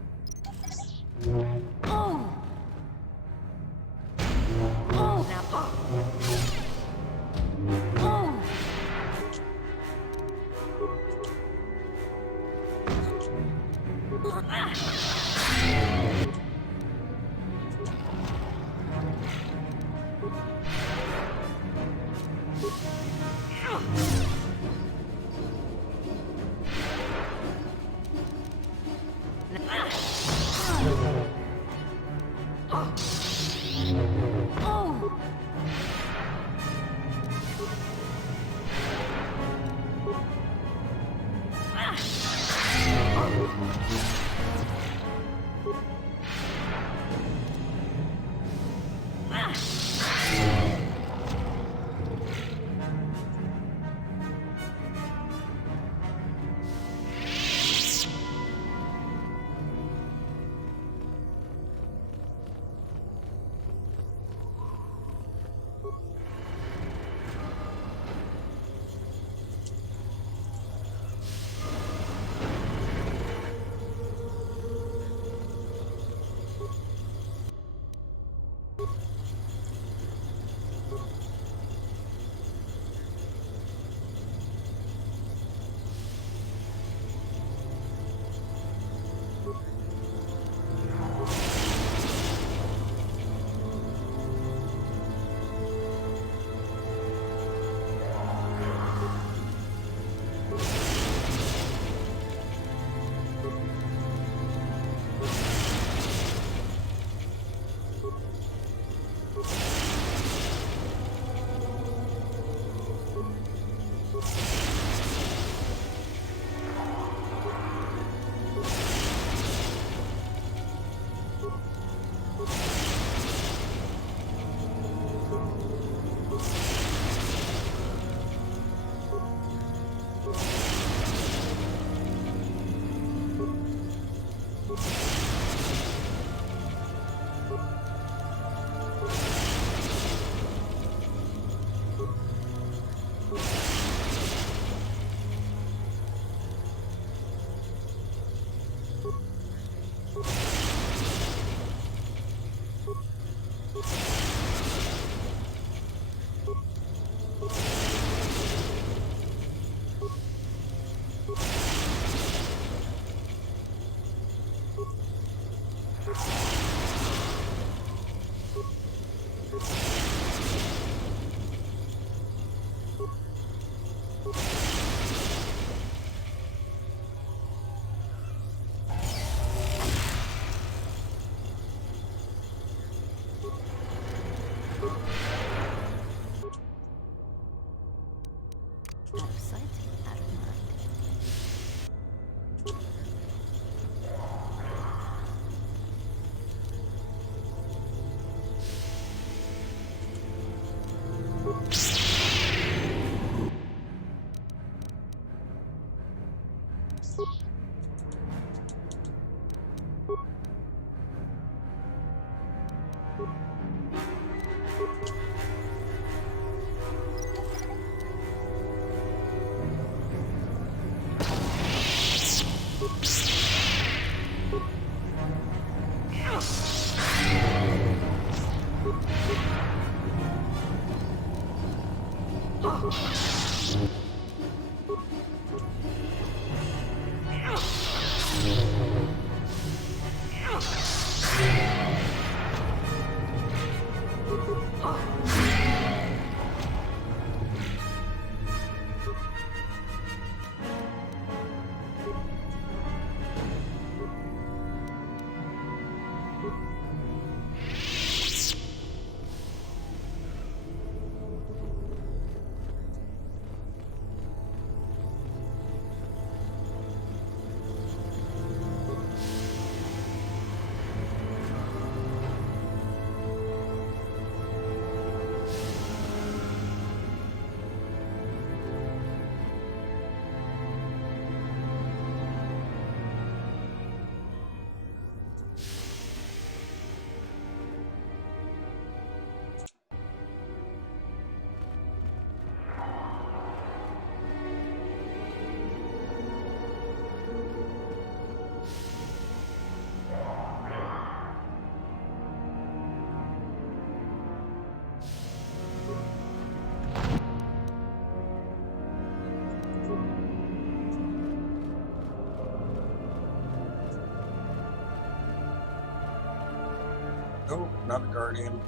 Nope, not a Guardian.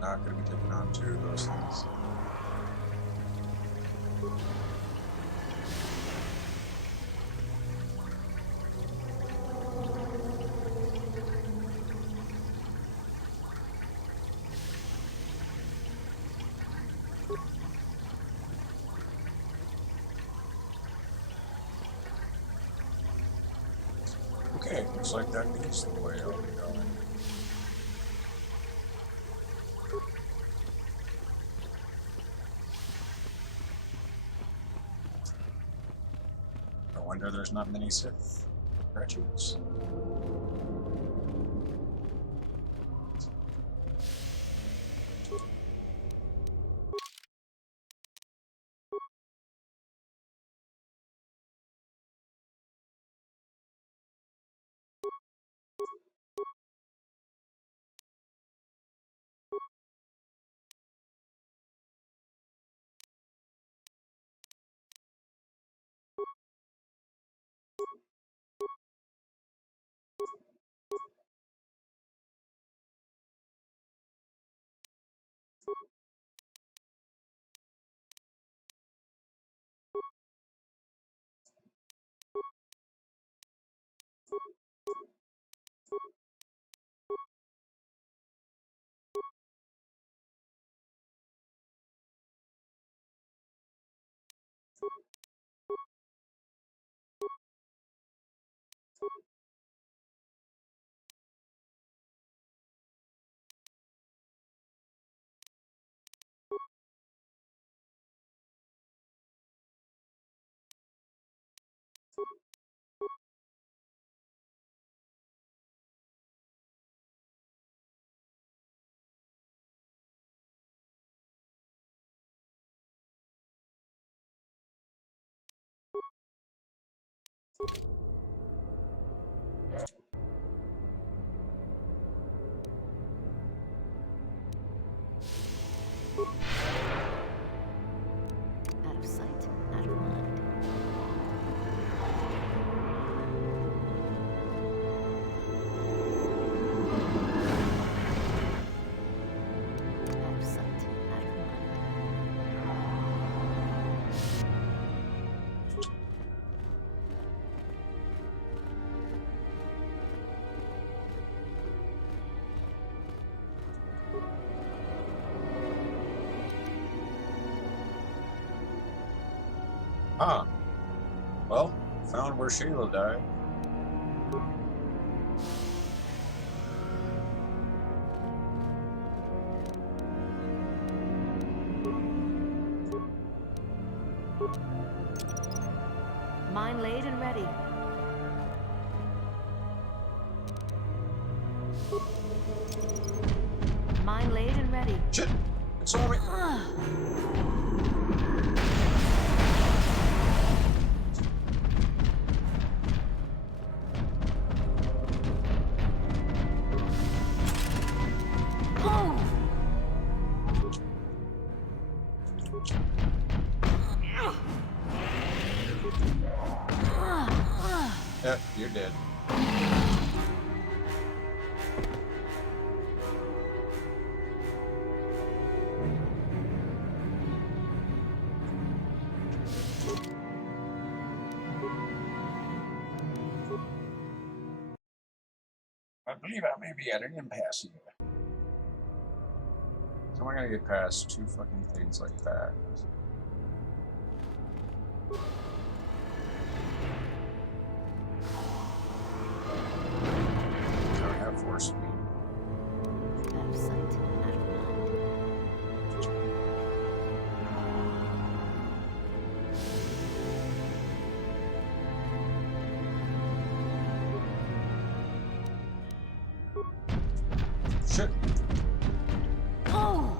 Not going to be taking on 2 of those things. Okay, looks like that is the way I'll be going. No wonder there's not many Sith graduates. Out of sight, out of mind. Out of sight, out of mind. Ah. Well, found where Shayla died. Mine laid and ready. Mine laid and ready. Shit! It's all right. Yep, you're dead. I believe I may be at an impasse here. So am I gonna get past 2 fucking things like that? I have force speed. Out of sight, out of mind. Shit. Oh!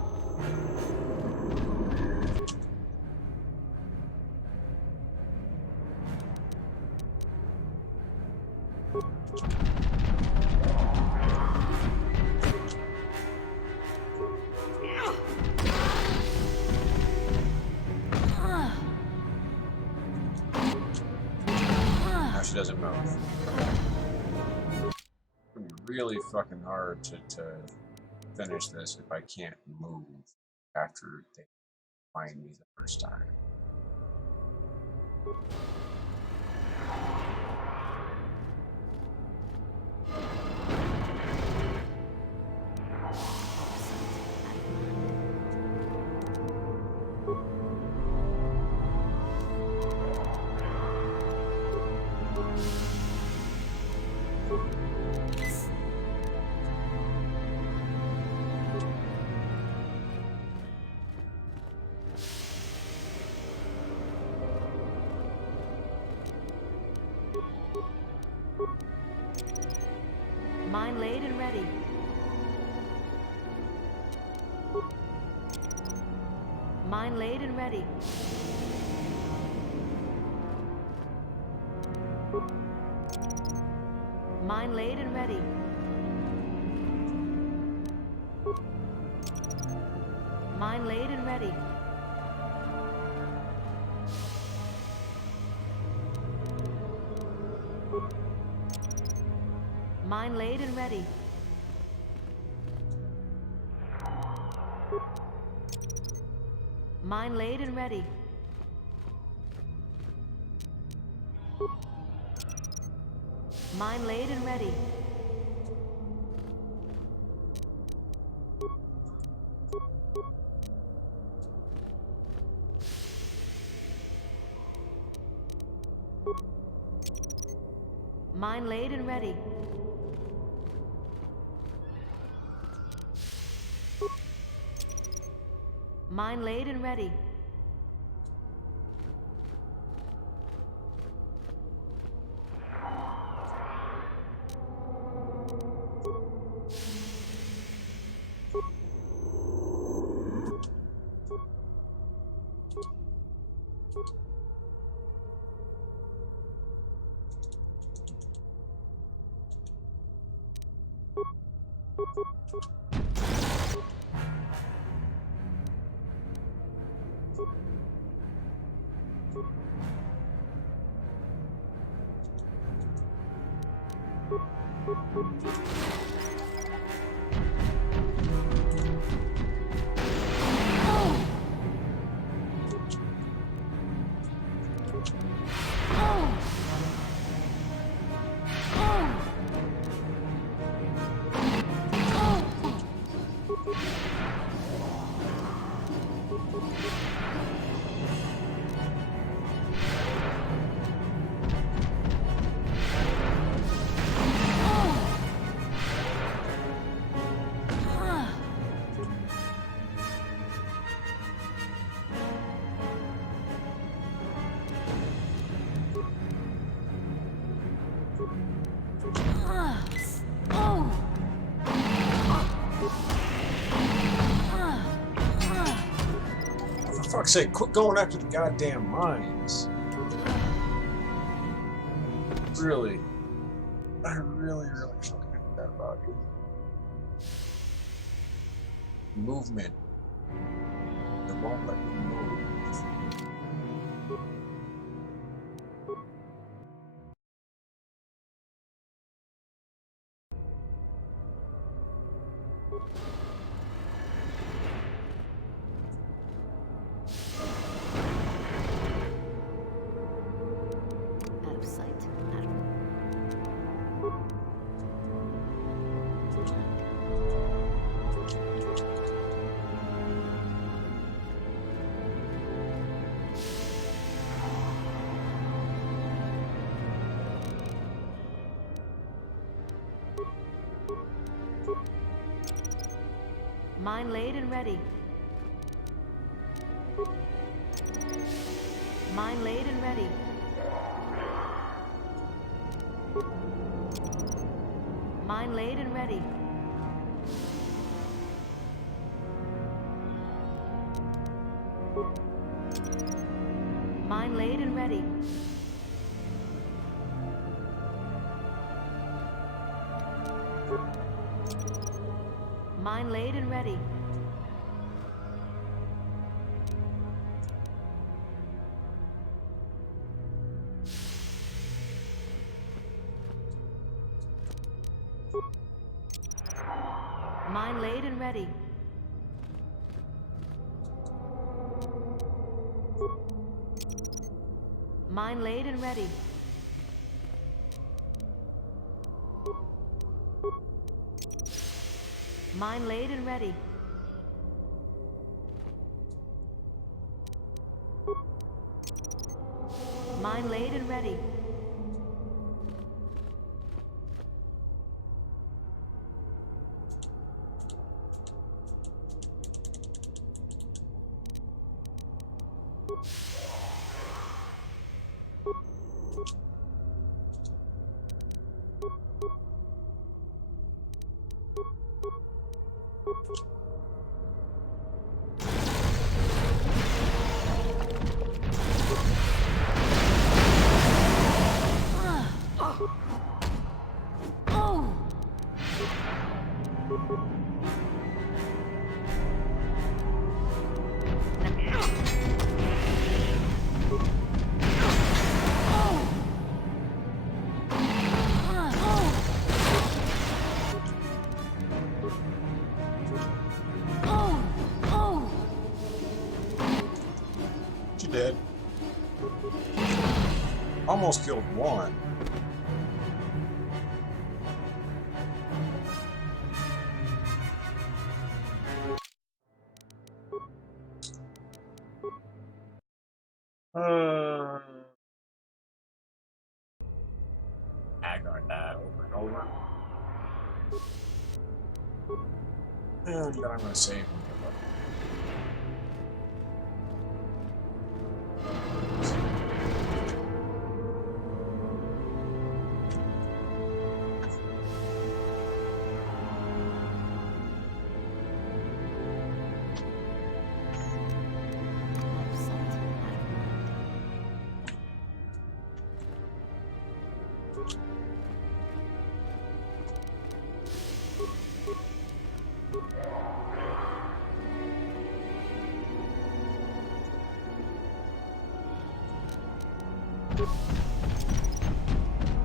Now she doesn't move. It's gonna be really fucking hard to finish this if I can't move after they find me the first time. Mine laid and ready. Mine laid and ready. Mine laid and ready. Mine laid and ready. Mine laid and ready. Mine laid and ready. Mine laid and ready. Mine laid and ready. Mine laid and ready. For fuck's sake, quit going after the goddamn mines. Really. I really fucking hate that about you. Movement. It won't let you move. Out of sight. Mine laid and ready. Mine laid and ready. Mine laid and ready. Mine laid and ready. Mine laid and ready. Mine laid and ready. Mine laid and ready. Mine laid and ready. Mine laid and ready. She dead. Almost killed one. I'm gonna die over and over. And then I'm gonna save and give up.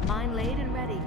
Mine laid and ready.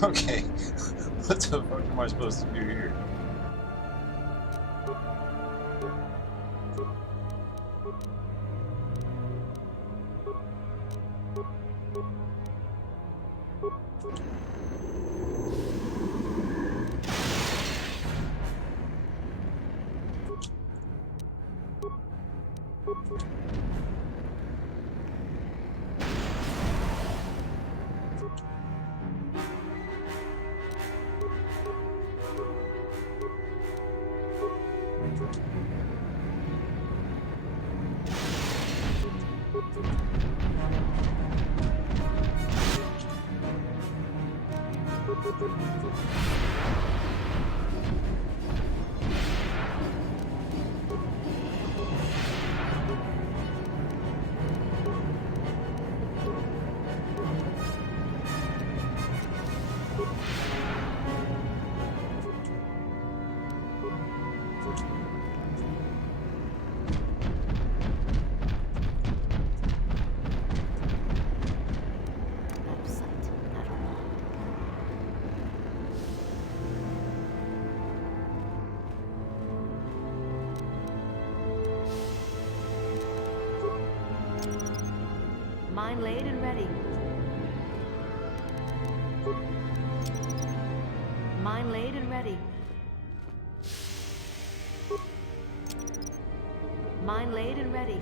Okay, what the fuck am I supposed to do here? Mine laid and ready. Mine laid and ready. Mine laid and ready.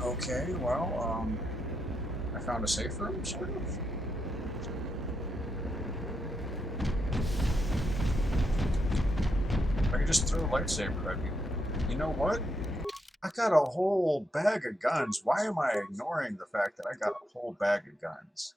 Okay, well, I found a safe room, sort of. I could just throw a lightsaber at you. You know what? I got a whole bag of guns. Why am I ignoring the fact that I got a whole bag of guns?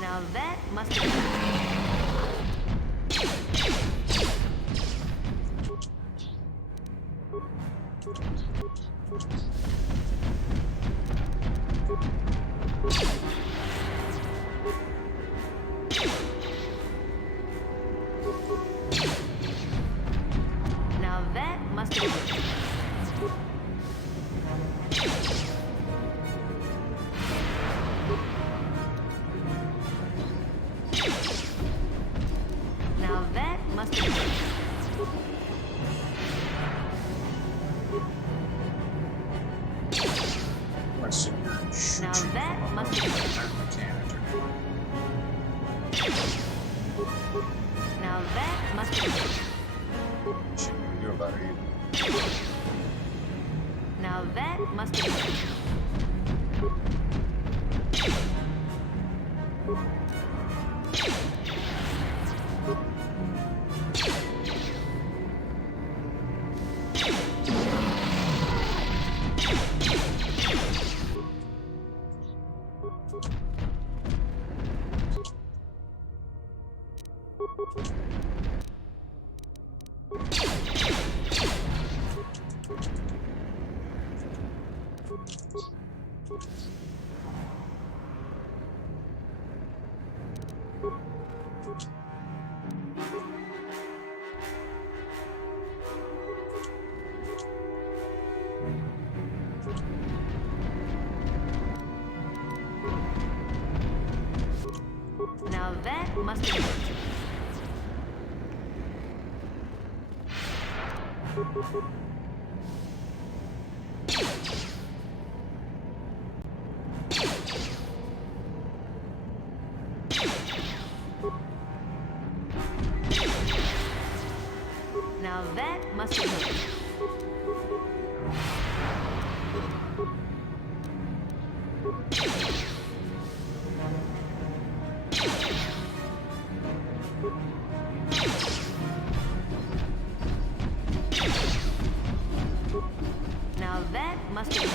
Now that must be... Now that must be... Now that must be... Let's sit here and shoot Now you. that must be... I can't. Now that must be... Shit you can do about it either. Now that must be... Now that must be... Now that must be... Now that must be...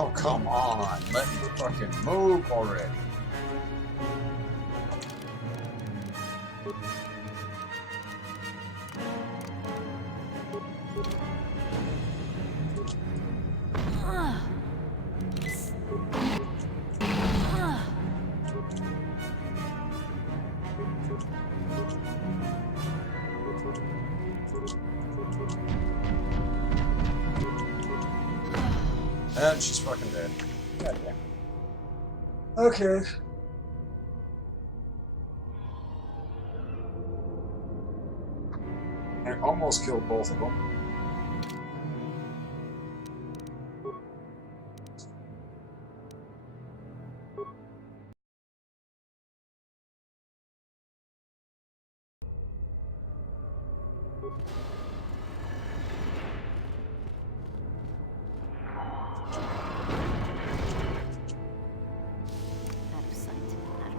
Oh, come on. Let me fucking move already. And she's fucking dead. God damn. Okay. I almost killed both of them. Out of sight, out of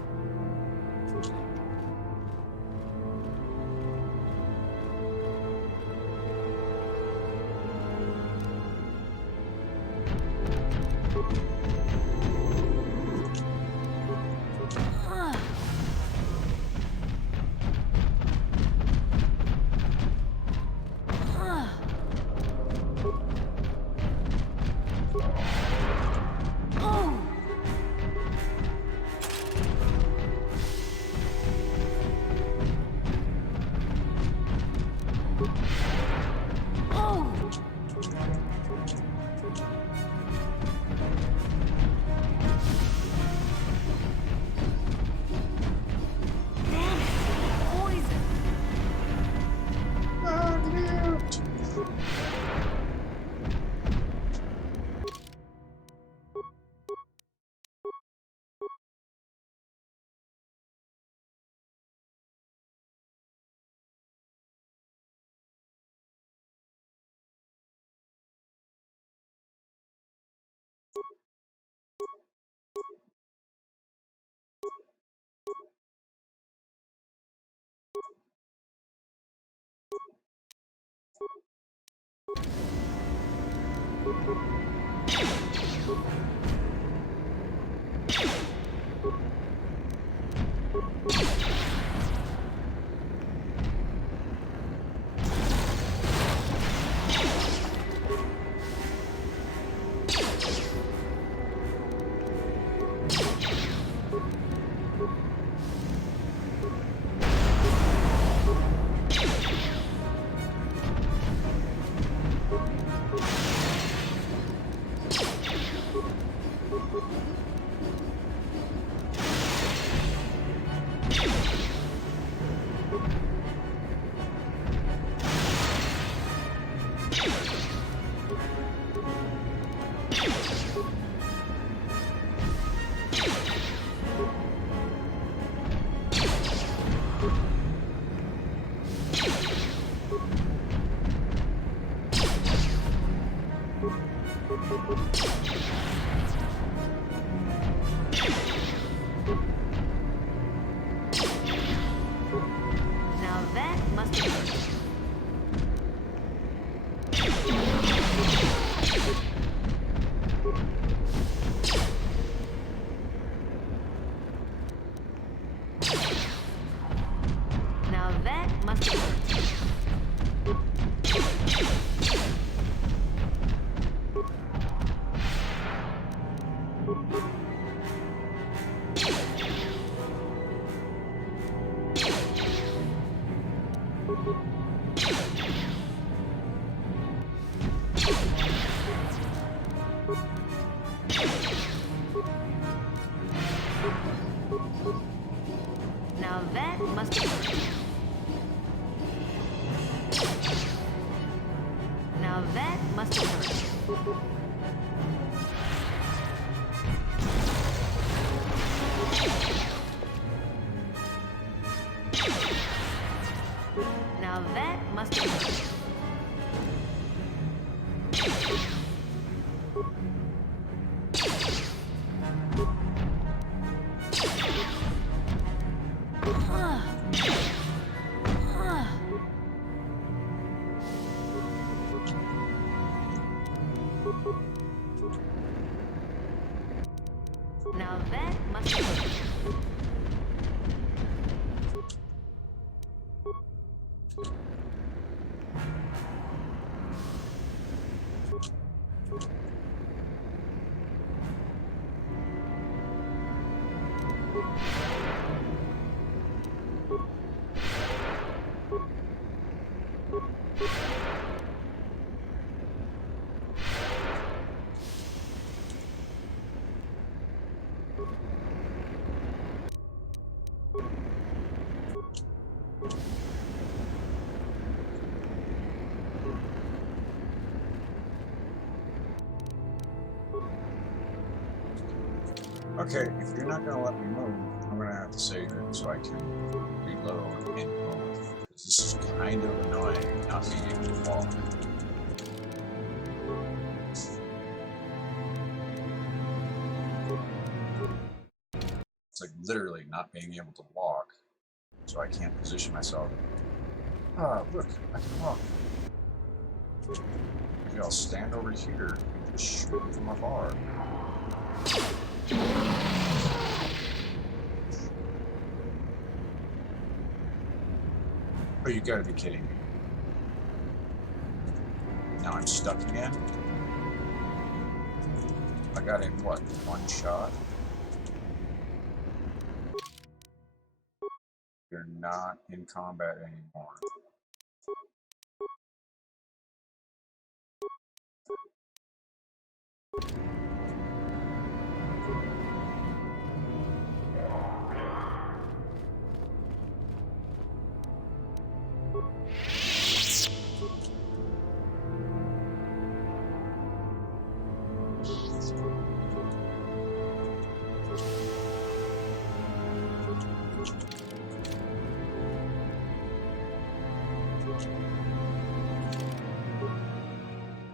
Now that must have hurt. Now that must have hurt. Now that must have hurt. Now that must have hurt. that must be... Now that must be... Okay, if you're not gonna let me move, I'm gonna have to save it so I can reload and move. This is kind of annoying not being able to walk. It's like literally not being able to walk, so I can't position myself. Ah, look, I can walk. Maybe I'll stand over here and just shoot him from afar. Oh, you gotta be kidding me. Now I'm stuck again? I got in, what, one shot? You're not in combat anymore.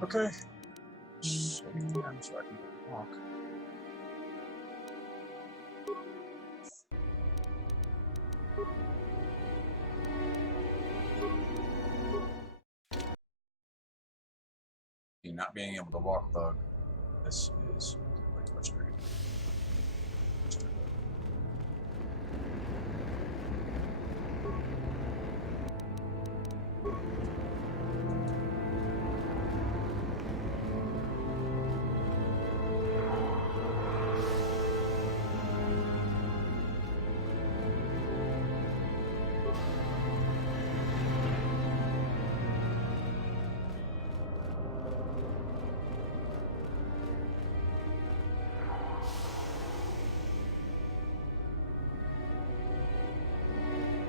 Okay. I'm so I can walk. You not being able to walk, bug. This is really frustrating.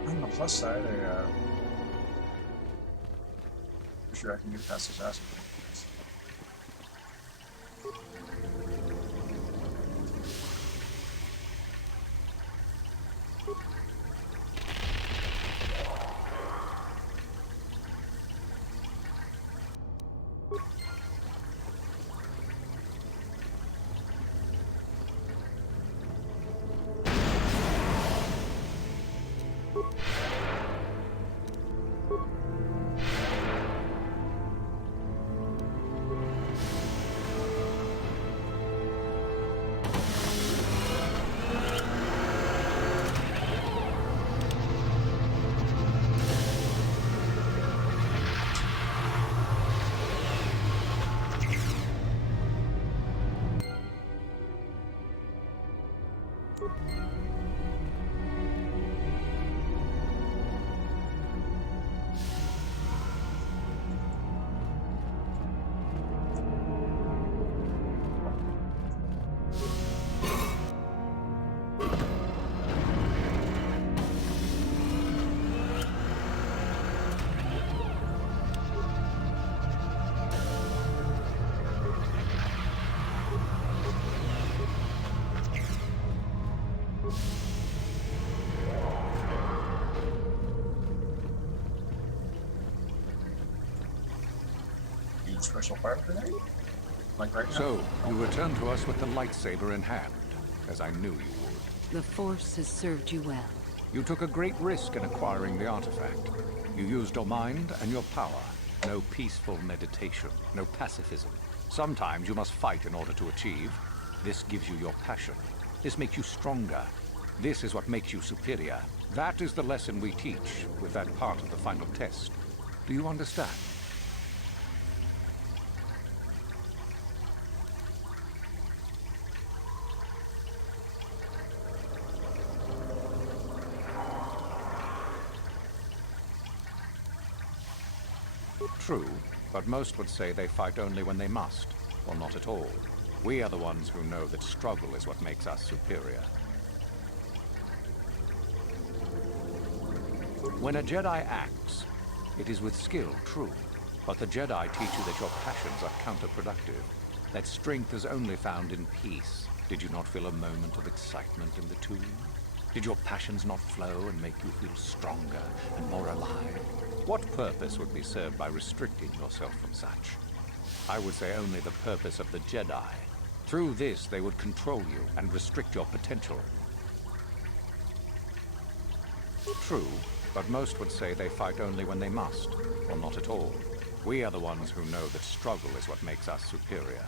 On the plus side, I'm sure I can get past this acid thing. special fire grenade? Like right now? So, you return to us with the lightsaber in hand, as I knew you would. The Force has served you well. You took a great risk in acquiring the artifact. You used your mind and your power. No peaceful meditation, no pacifism. Sometimes you must fight in order to achieve. This gives you your passion. This makes you stronger. This is what makes you superior. That is the lesson we teach with that part of the final test. Do you understand? True, but most would say they fight only when they must, or not at all. We are the ones who know that struggle is what makes us superior. When a Jedi acts, it is with skill, true, but the Jedi teach you that your passions are counterproductive, that strength is only found in peace. Did you not feel a moment of excitement in the tomb? Did your passions not flow and make you feel stronger and more alive? What purpose would be served by restricting yourself from such? I would say only the purpose of the Jedi. Through this, they would control you and restrict your potential. True, but most would say they fight only when they must, or not at all. We are the ones who know that struggle is what makes us superior.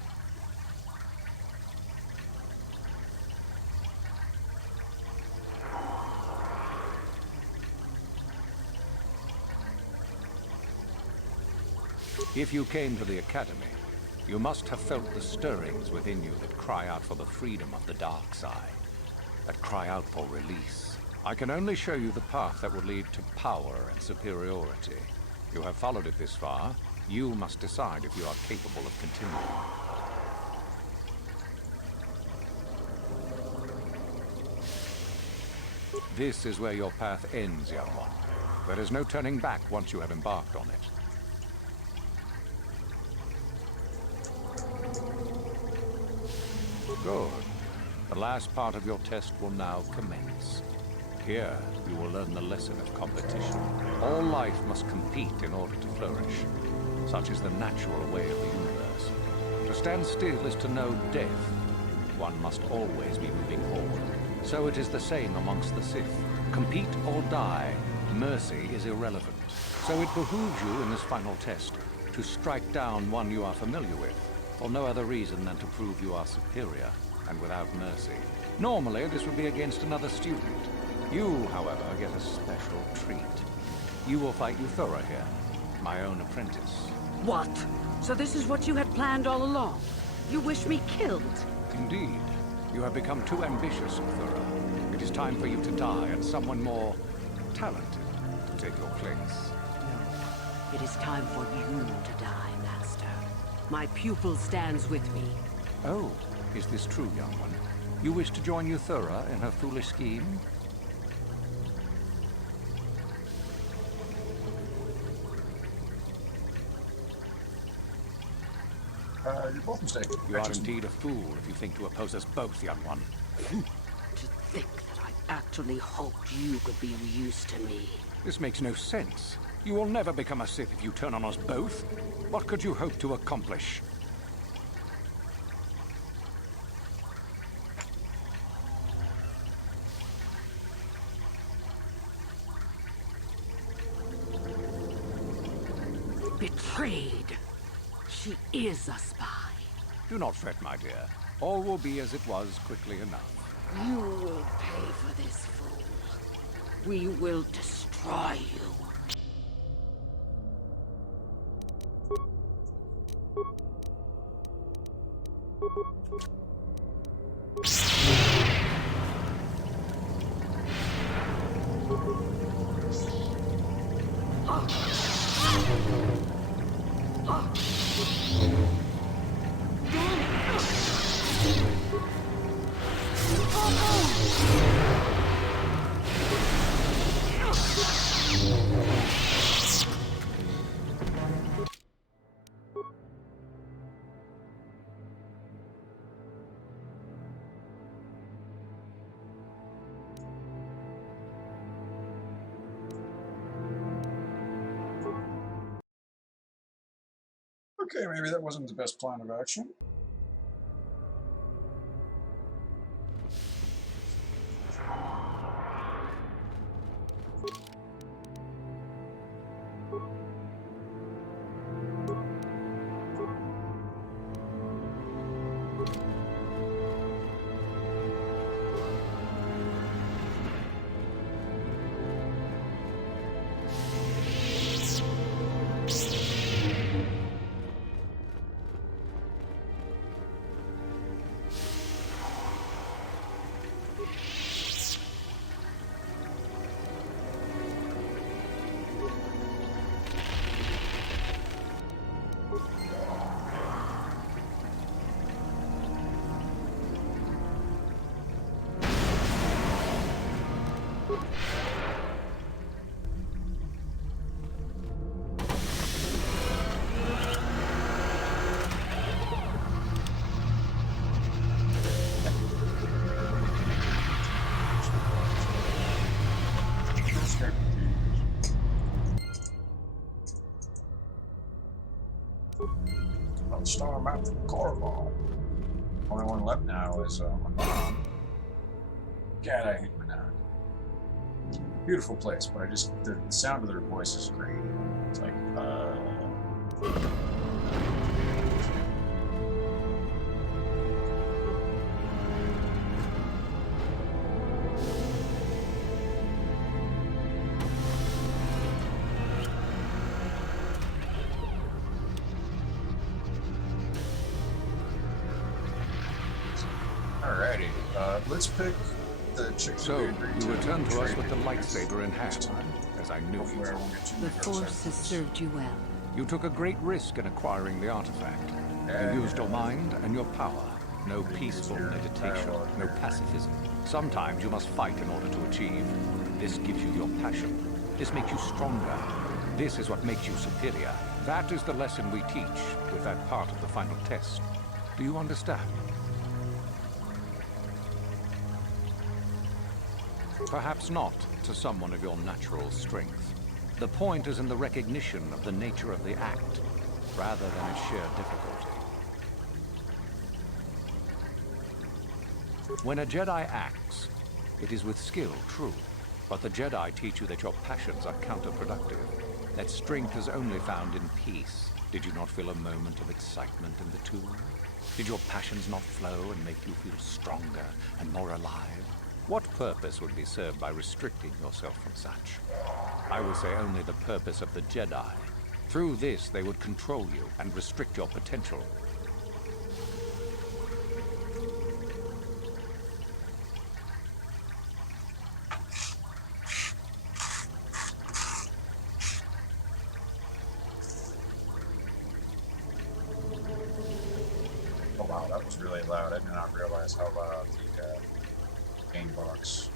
If you came to the Academy, you must have felt the stirrings within you that cry out for the freedom of the dark side, that cry out for release. I can only show you the path that will lead to power and superiority. You have followed it this far. You must decide if you are capable of continuing. This is where your path ends, young one. There is no turning back once you have embarked on it. Good. The last part of your test will now commence. Here, you will learn the lesson of competition. All life must compete in order to flourish. Such is the natural way of the universe. To stand still is to know death. One must always be moving forward. So it is the same amongst the Sith. Compete or die. Mercy is irrelevant. So it behooves you in this final test to strike down one you are familiar with, for no other reason than to prove you are superior and without mercy. Normally, this would be against another student. You, however, get a special treat. You will fight Euthura here, my own apprentice. What? So this is what you had planned all along? You wish me killed? Indeed. You have become too ambitious, Euthura. It is time for you to die and someone more talented to take your place. No. It is time for you to die, Master. My pupil stands with me. Oh, is this true, young one? You wish to join Euthura in her foolish scheme? You're both mistaken. You are indeed a fool if you think to oppose us both, young one. To think that I actually hoped you could be of use to me. This makes no sense. You will never become a Sith if you turn on us both. What could you hope to accomplish? Betrayed. She is a spy. Do not fret, my dear. All will be as it was quickly enough. You will pay for this, fool. We will destroy you. Okay, maybe that wasn't the best plan of action. Star map from Corval. Only one left now is my mom. God, I hate Manad. Beautiful place, but I just the sound of their voice is great. It's like Alrighty, let's pick the chick. So, you return to us with the lightsaber in hand, as I knew you would. The Force has served you well. You took a great risk in acquiring the artifact. You used your mind and your power. No peaceful meditation, no pacifism. Sometimes you must fight in order to achieve. This gives you your passion. This makes you stronger. This is what makes you superior. That is the lesson we teach with that part of the final test. Do you understand? Perhaps not to someone of your natural strength. The point is in the recognition of the nature of the act, rather than its sheer difficulty. When a Jedi acts, it is with skill, true, but the Jedi teach you that your passions are counterproductive, that strength is only found in peace. Did you not feel a moment of excitement in the tomb? Did your passions not flow and make you feel stronger and more alive? What purpose would be served by restricting yourself from such? I will say only the purpose of the Jedi. Through this, they would control you and restrict your potential. Oh wow, that was really loud. I did not realize how loud the game box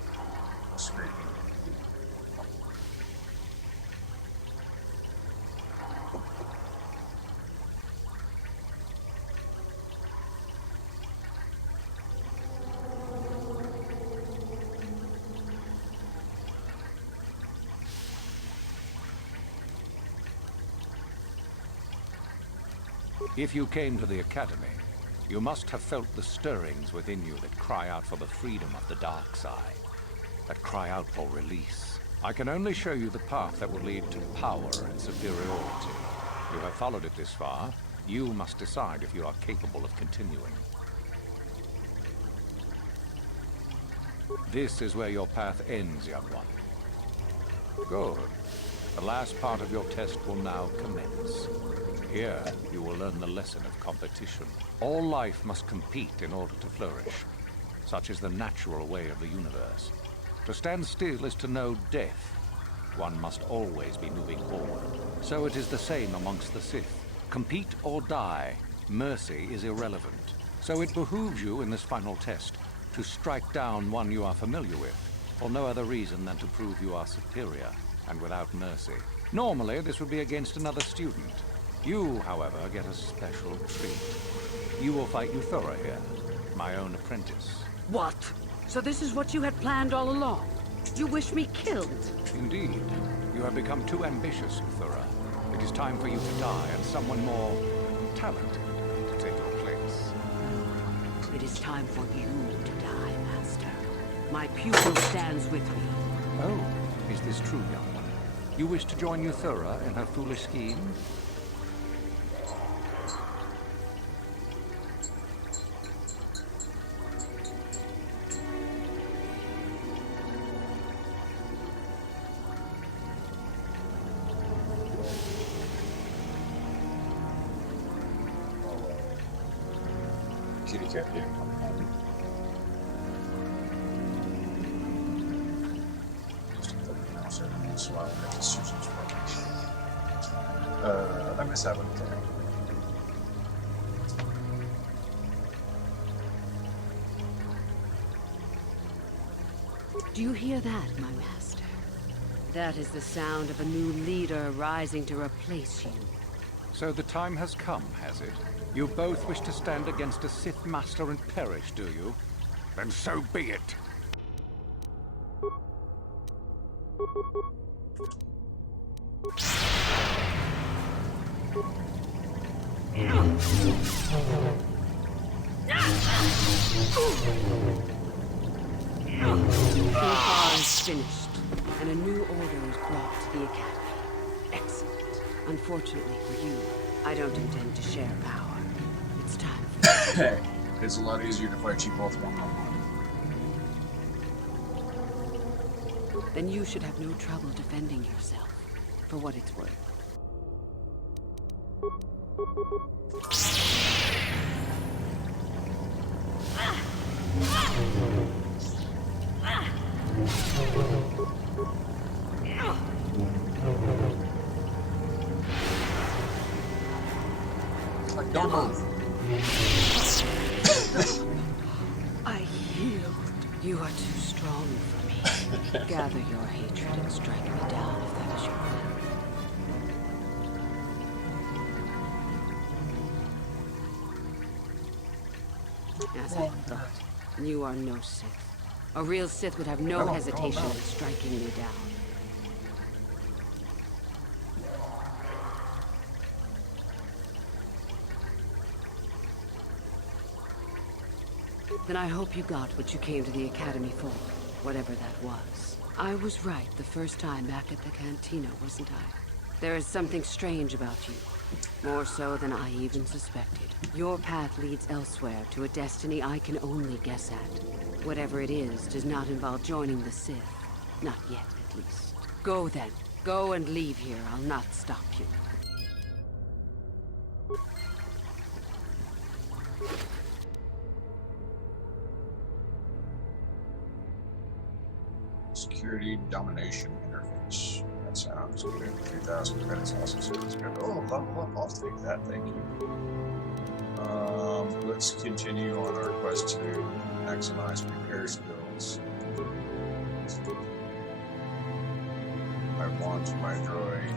was screaming. If you came to the Academy, you must have felt the stirrings within you that cry out for the freedom of the dark side, that cry out for release. I can only show you the path that will lead to power and superiority. You have followed it this far. You must decide if you are capable of continuing. This is where your path ends, young one. Good. The last part of your test will now commence. Here, you will learn the lesson of competition. All life must compete in order to flourish. Such is the natural way of the universe. To stand still is to know death. One must always be moving forward. So it is the same amongst the Sith. Compete or die. Mercy is irrelevant. So it behooves you in this final test to strike down one you are familiar with, for no other reason than to prove you are superior and without mercy. Normally, this would be against another student. You, however, get a special treat. You will fight Euthura here, my own apprentice. What? So this is what you had planned all along? You wish me killed? Indeed. You have become too ambitious, Euthura. It is time for you to die, and someone more talented to take your place. It is time for you to die, Master. My pupil stands with me. Oh, is this true, young one? You wish to join Euthura in her foolish scheme? Kitty cat didn't come home. Just a click the mouse every once in a while and get to Susan's work. I miss having a cat. Do you hear that, my master? That is the sound of a new leader rising to replace you. So the time has come, has it? You both wish to stand against a Sith Master and perish, do you? Then so be it! Uthar is finished, and a new order is brought to the Academy. Excellent. Unfortunately for you, I don't intend to share power. It's time for Hey, it's a lot easier to fight you both one-on-one. Then you should have no trouble defending yourself, for what it's worth. Don't move. I yield. You are too strong for me. Gather your hatred and strike me down if that is your plan. As I thought, you are no Sith. A real Sith would have no hesitation in striking me down. Then I hope you got what you came to the Academy for, whatever that was. I was right the first time back at the cantina, wasn't I? There is something strange about you. More so than I even suspected. Your path leads elsewhere to a destiny I can only guess at. Whatever it is does not involve joining the Sith. Not yet, at least. Go then. Go and leave here. I'll not stop you. Security domination interface. That sounds good. 3,000 credits also sounds good. Oh, level up. I'll take that. Thank you. Let's continue on our quest to maximize repair skills. I want my droid.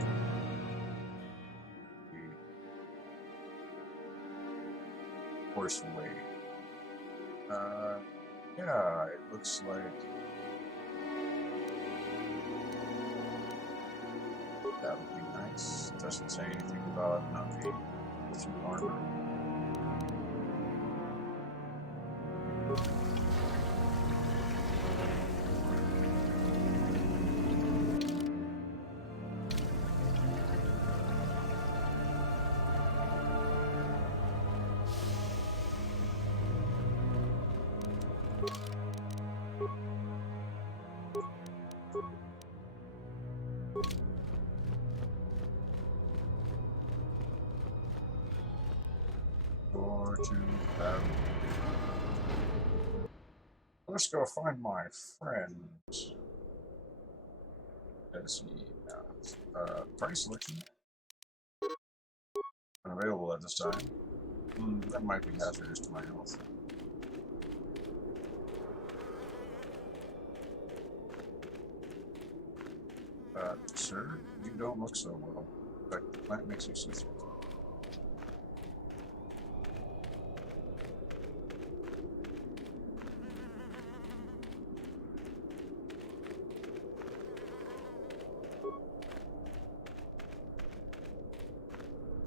Force away. Yeah, it looks like. That would be nice. Doesn't say anything about not being with armor. Let's go find my friend. Let's see. Price looking unavailable at this time. That might be hazardous to my health. Sir, you don't look so well. In fact, the plant makes you see-through.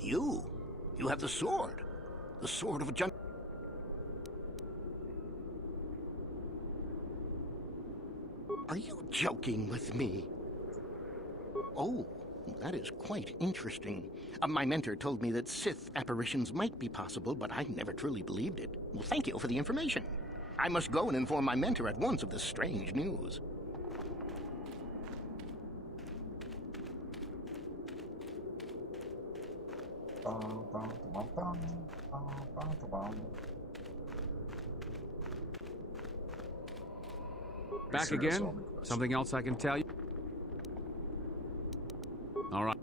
You? You have the sword. The sword of a gen... Are you joking with me? Oh, that is quite interesting. My mentor told me that Sith apparitions might be possible, but I never truly believed it. Well, thank you for the information. I must go and inform my mentor at once of this strange news. Back again? Something else I can tell you? All right.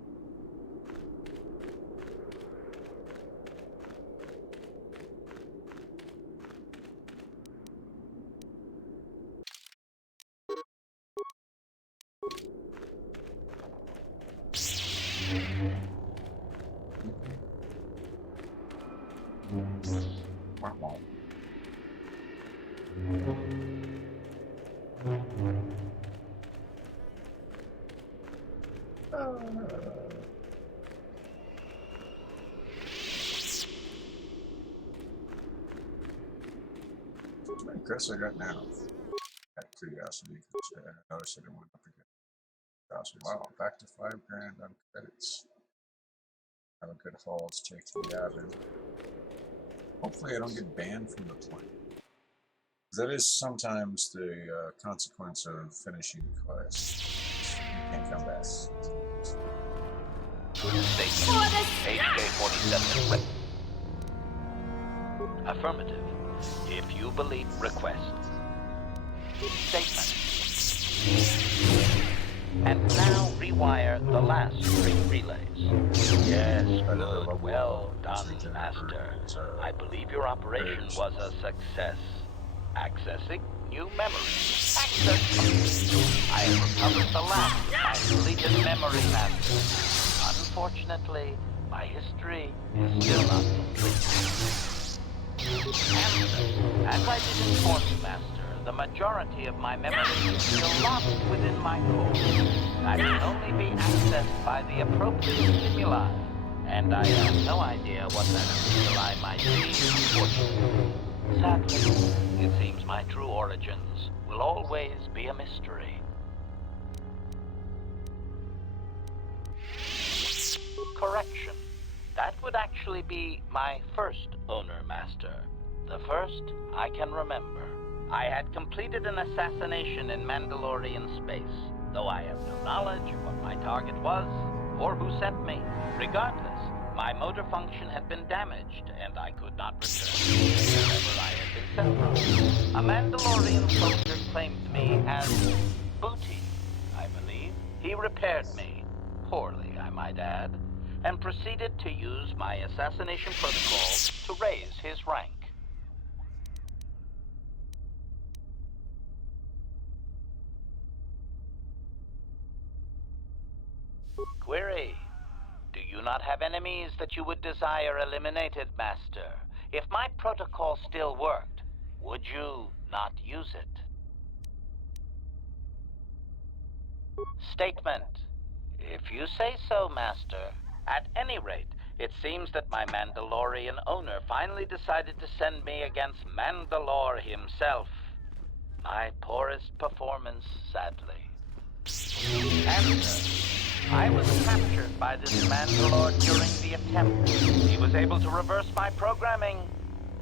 How many credits I got now? Out of curiosity, because I noticed I didn't want to forget. Wow, back to $5 grand on credits. Have a good haul to take to the Avid. Hopefully I don't get banned from the plane. That is sometimes the consequence of finishing quests. You can't come back. HK-47 Affirmative. If you believe, request. Statement. And now rewire the last 3 relays. Yes, good. Well done, Master. I believe your operation was a success. Accessing new memory. Access complete. I have recovered the last deleted memory, Master. Unfortunately, my history is still not complete. Answer. As I did inform you, Master, the majority of my memory is still locked within my core. I can only be accessed by the appropriate stimuli, and I have no idea what that stimuli might be, unfortunately. Sadly, it seems my true origins will always be a mystery. Correction. That would actually be my first owner, Master. The first I can remember. I had completed an assassination in Mandalorian space, though I have no knowledge of what my target was or who sent me. Regardless, my motor function had been damaged, and I could not return wherever I had been sent from. A Mandalorian soldier claimed me as booty, I believe. He repaired me, poorly I might add, and proceeded to use my assassination protocol to raise his rank. Query. Do you not have enemies that you would desire eliminated, Master? If my protocol still worked, would you not use it? Statement. If you say so, Master. At any rate, it seems that my Mandalorian owner finally decided to send me against Mandalore himself. My poorest performance, sadly. Answer. I was captured by this Mandalore during the attempt. He was able to reverse my programming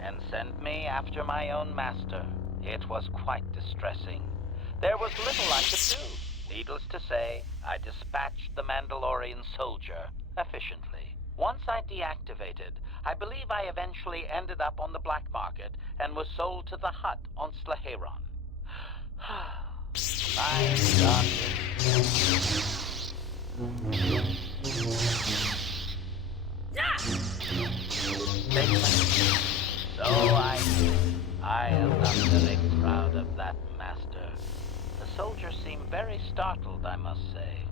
and send me after my own master. It was quite distressing. There was little I could do. Needless to say, I dispatched the Mandalorian soldier efficiently. Once I deactivated, I believe I eventually ended up on the black market and was sold to the Hutt on Slaheron. My God. So I am not very proud of that, Master. The soldiers seem very startled, I must say.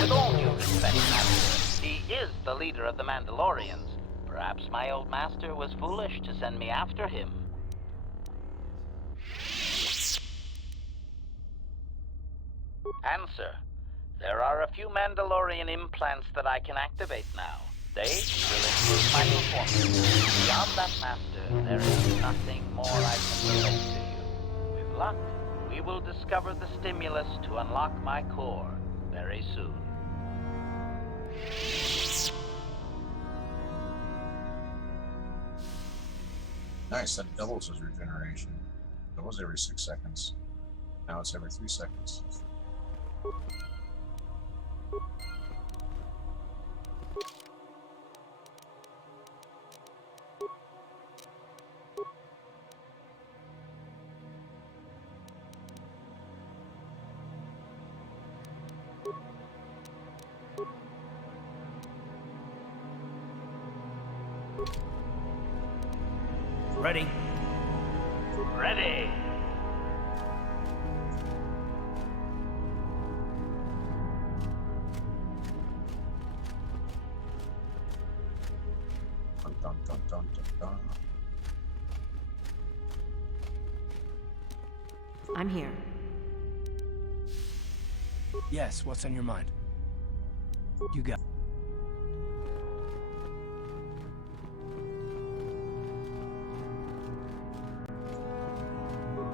With all due respect, Master, he is the leader of the Mandalorians. Perhaps my old master was foolish to send me after him. Answer. There are a few Mandalorian implants that I can activate now. They will improve my performance. Beyond that, Master, there is nothing more I can relate to you. With luck, we will discover the stimulus to unlock my core very soon. Nice, that doubles his regeneration. It was every 6 seconds. Now it's every 3 seconds. Ready? Ready. Dun, dun, dun, dun, dun, dun. I'm here. Yes, what's on your mind? You got.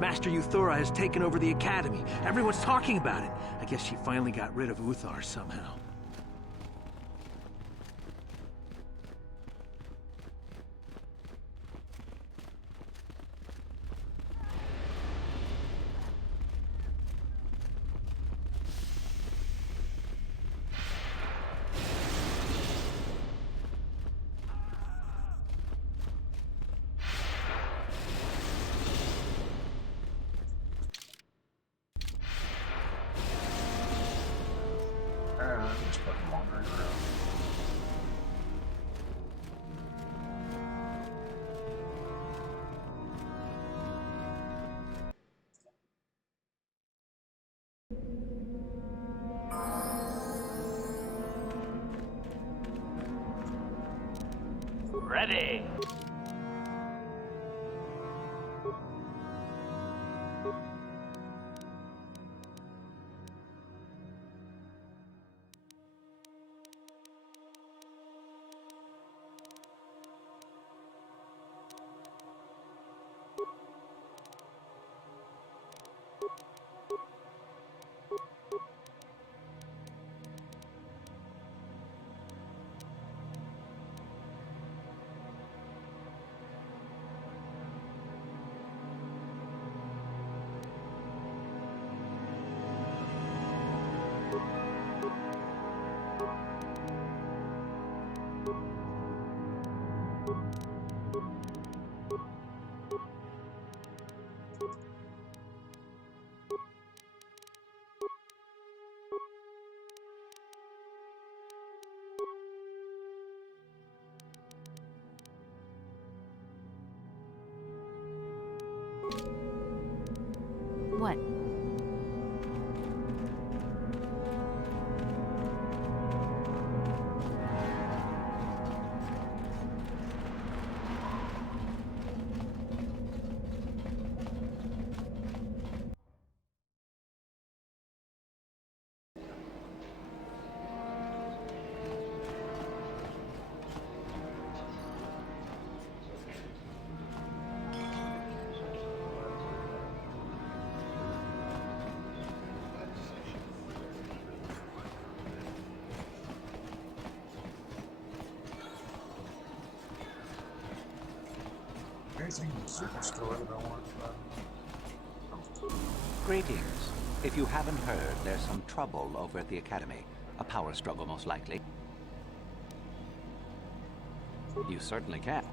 Master Euthura has taken over the Academy. Everyone's talking about it. I guess she finally got rid of Uthar somehow. I'm just fucking wandering around. Ready. What? Anything in the superstore that I want? Greetings. If you haven't heard, there's some trouble over at the Academy. A power struggle, most likely. You certainly can.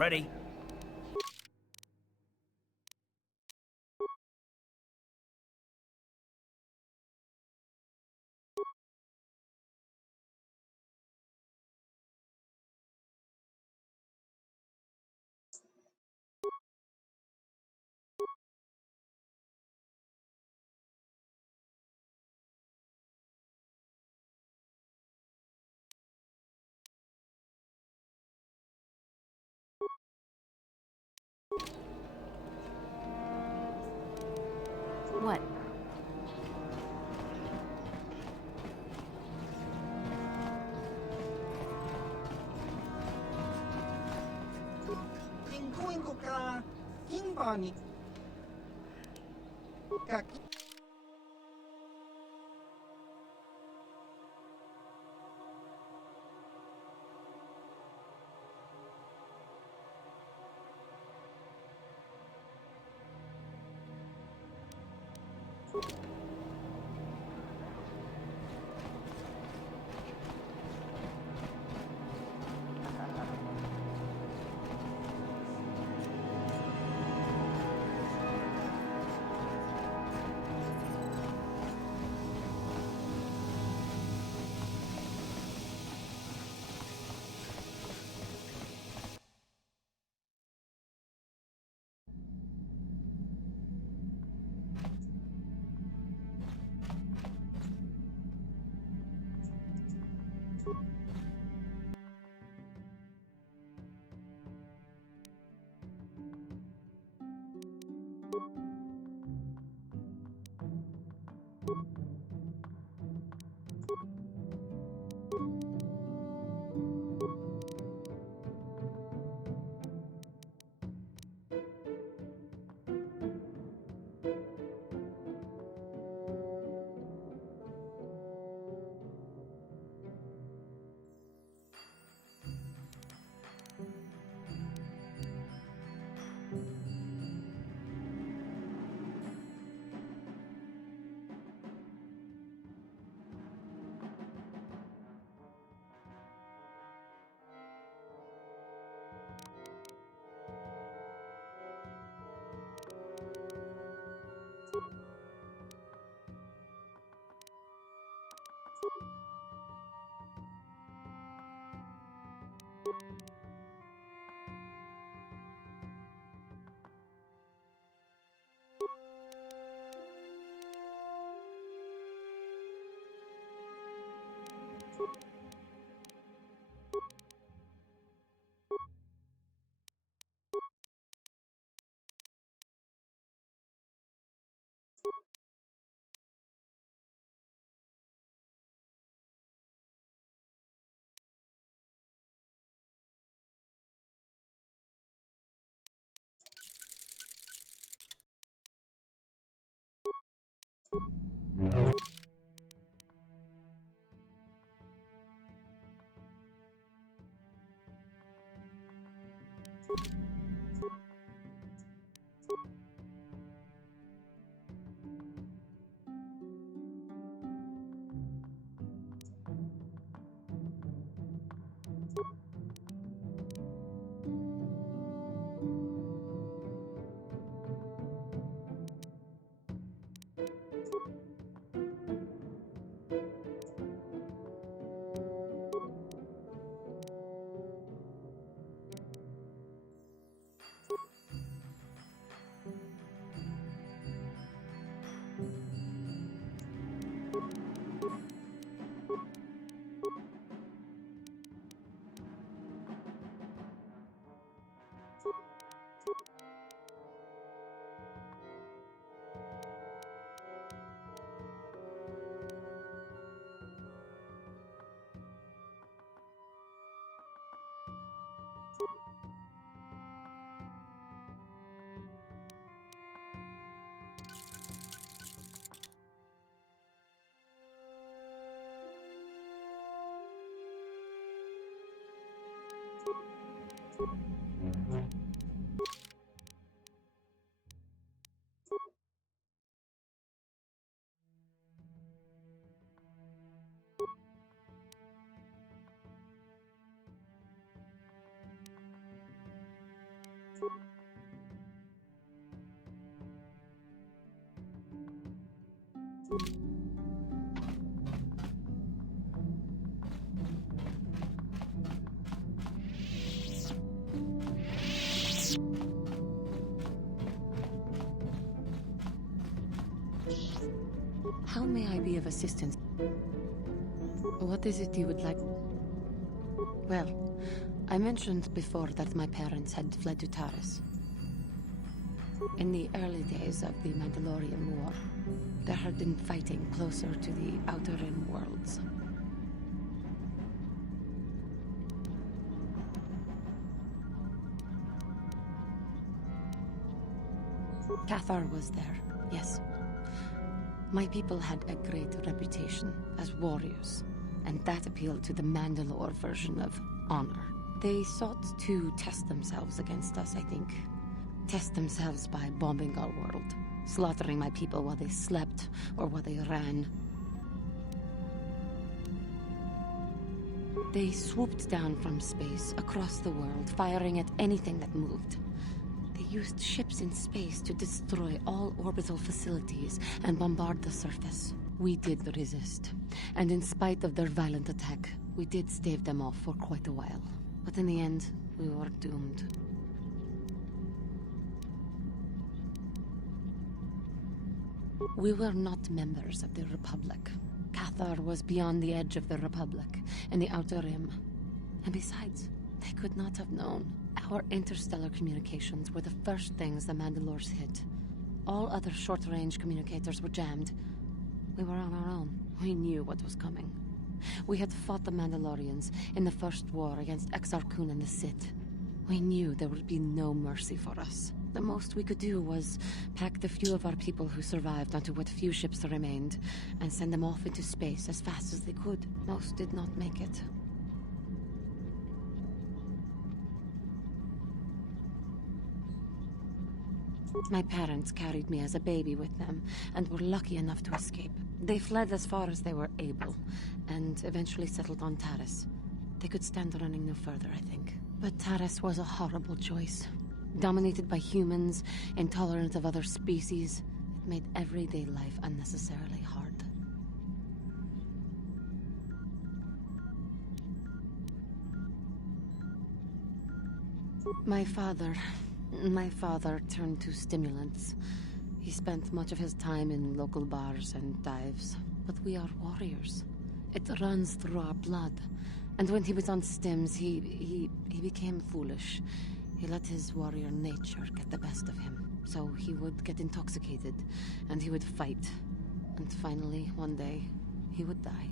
Ready? What? Tingkuin ko ka, king bani. Kaki. of assistance. What is it you would like? Well, I mentioned before that my parents had fled to Taris. In the early days of the Mandalorian War, there had been fighting closer to the Outer Rim worlds. Cathar was there, yes. My people had a great reputation as warriors, and that appealed to the Mandalore version of honor. They sought to test themselves against us, I think. Test themselves by bombing our world, slaughtering my people while they slept or while they ran. They swooped down from space across the world, firing at anything that moved. They used ships in space to destroy all orbital facilities and bombard the surface. We did resist, and in spite of their violent attack, we did stave them off for quite a while. But in the end, we were doomed. We were not members of the Republic. Cathar was beyond the edge of the Republic, in the Outer Rim. And besides, they could not have known. Our interstellar communications were the first things the Mandalores hit. All other short-range communicators were jammed. We were on our own. We knew what was coming. We had fought the Mandalorians in the first war against Exar Kun and the Sith. We knew there would be no mercy for us. The most we could do was pack the few of our people who survived onto what few ships remained and send them off into space as fast as they could. Most did not make it. My parents carried me as a baby with them and were lucky enough to escape. They fled as far as they were able and eventually settled on Taris. They could stand running no further, I think. But Taris was a horrible choice. Dominated by humans, intolerant of other species, it made everyday life unnecessarily hard. My father turned to stimulants. He spent much of his time in local bars and dives. But we are warriors. It runs through our blood. And when he was on stims, he became foolish. He let his warrior nature get the best of him. So he would get intoxicated, and he would fight. And finally, one day, he would die.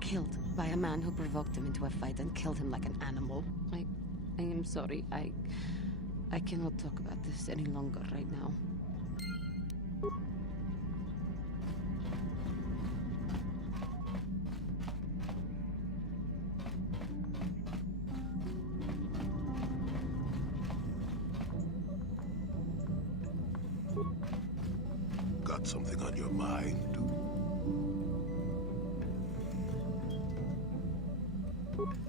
Killed by a man who provoked him into a fight and killed him like an animal. I am sorry. I cannot talk about this any longer right now. Got something on your mind?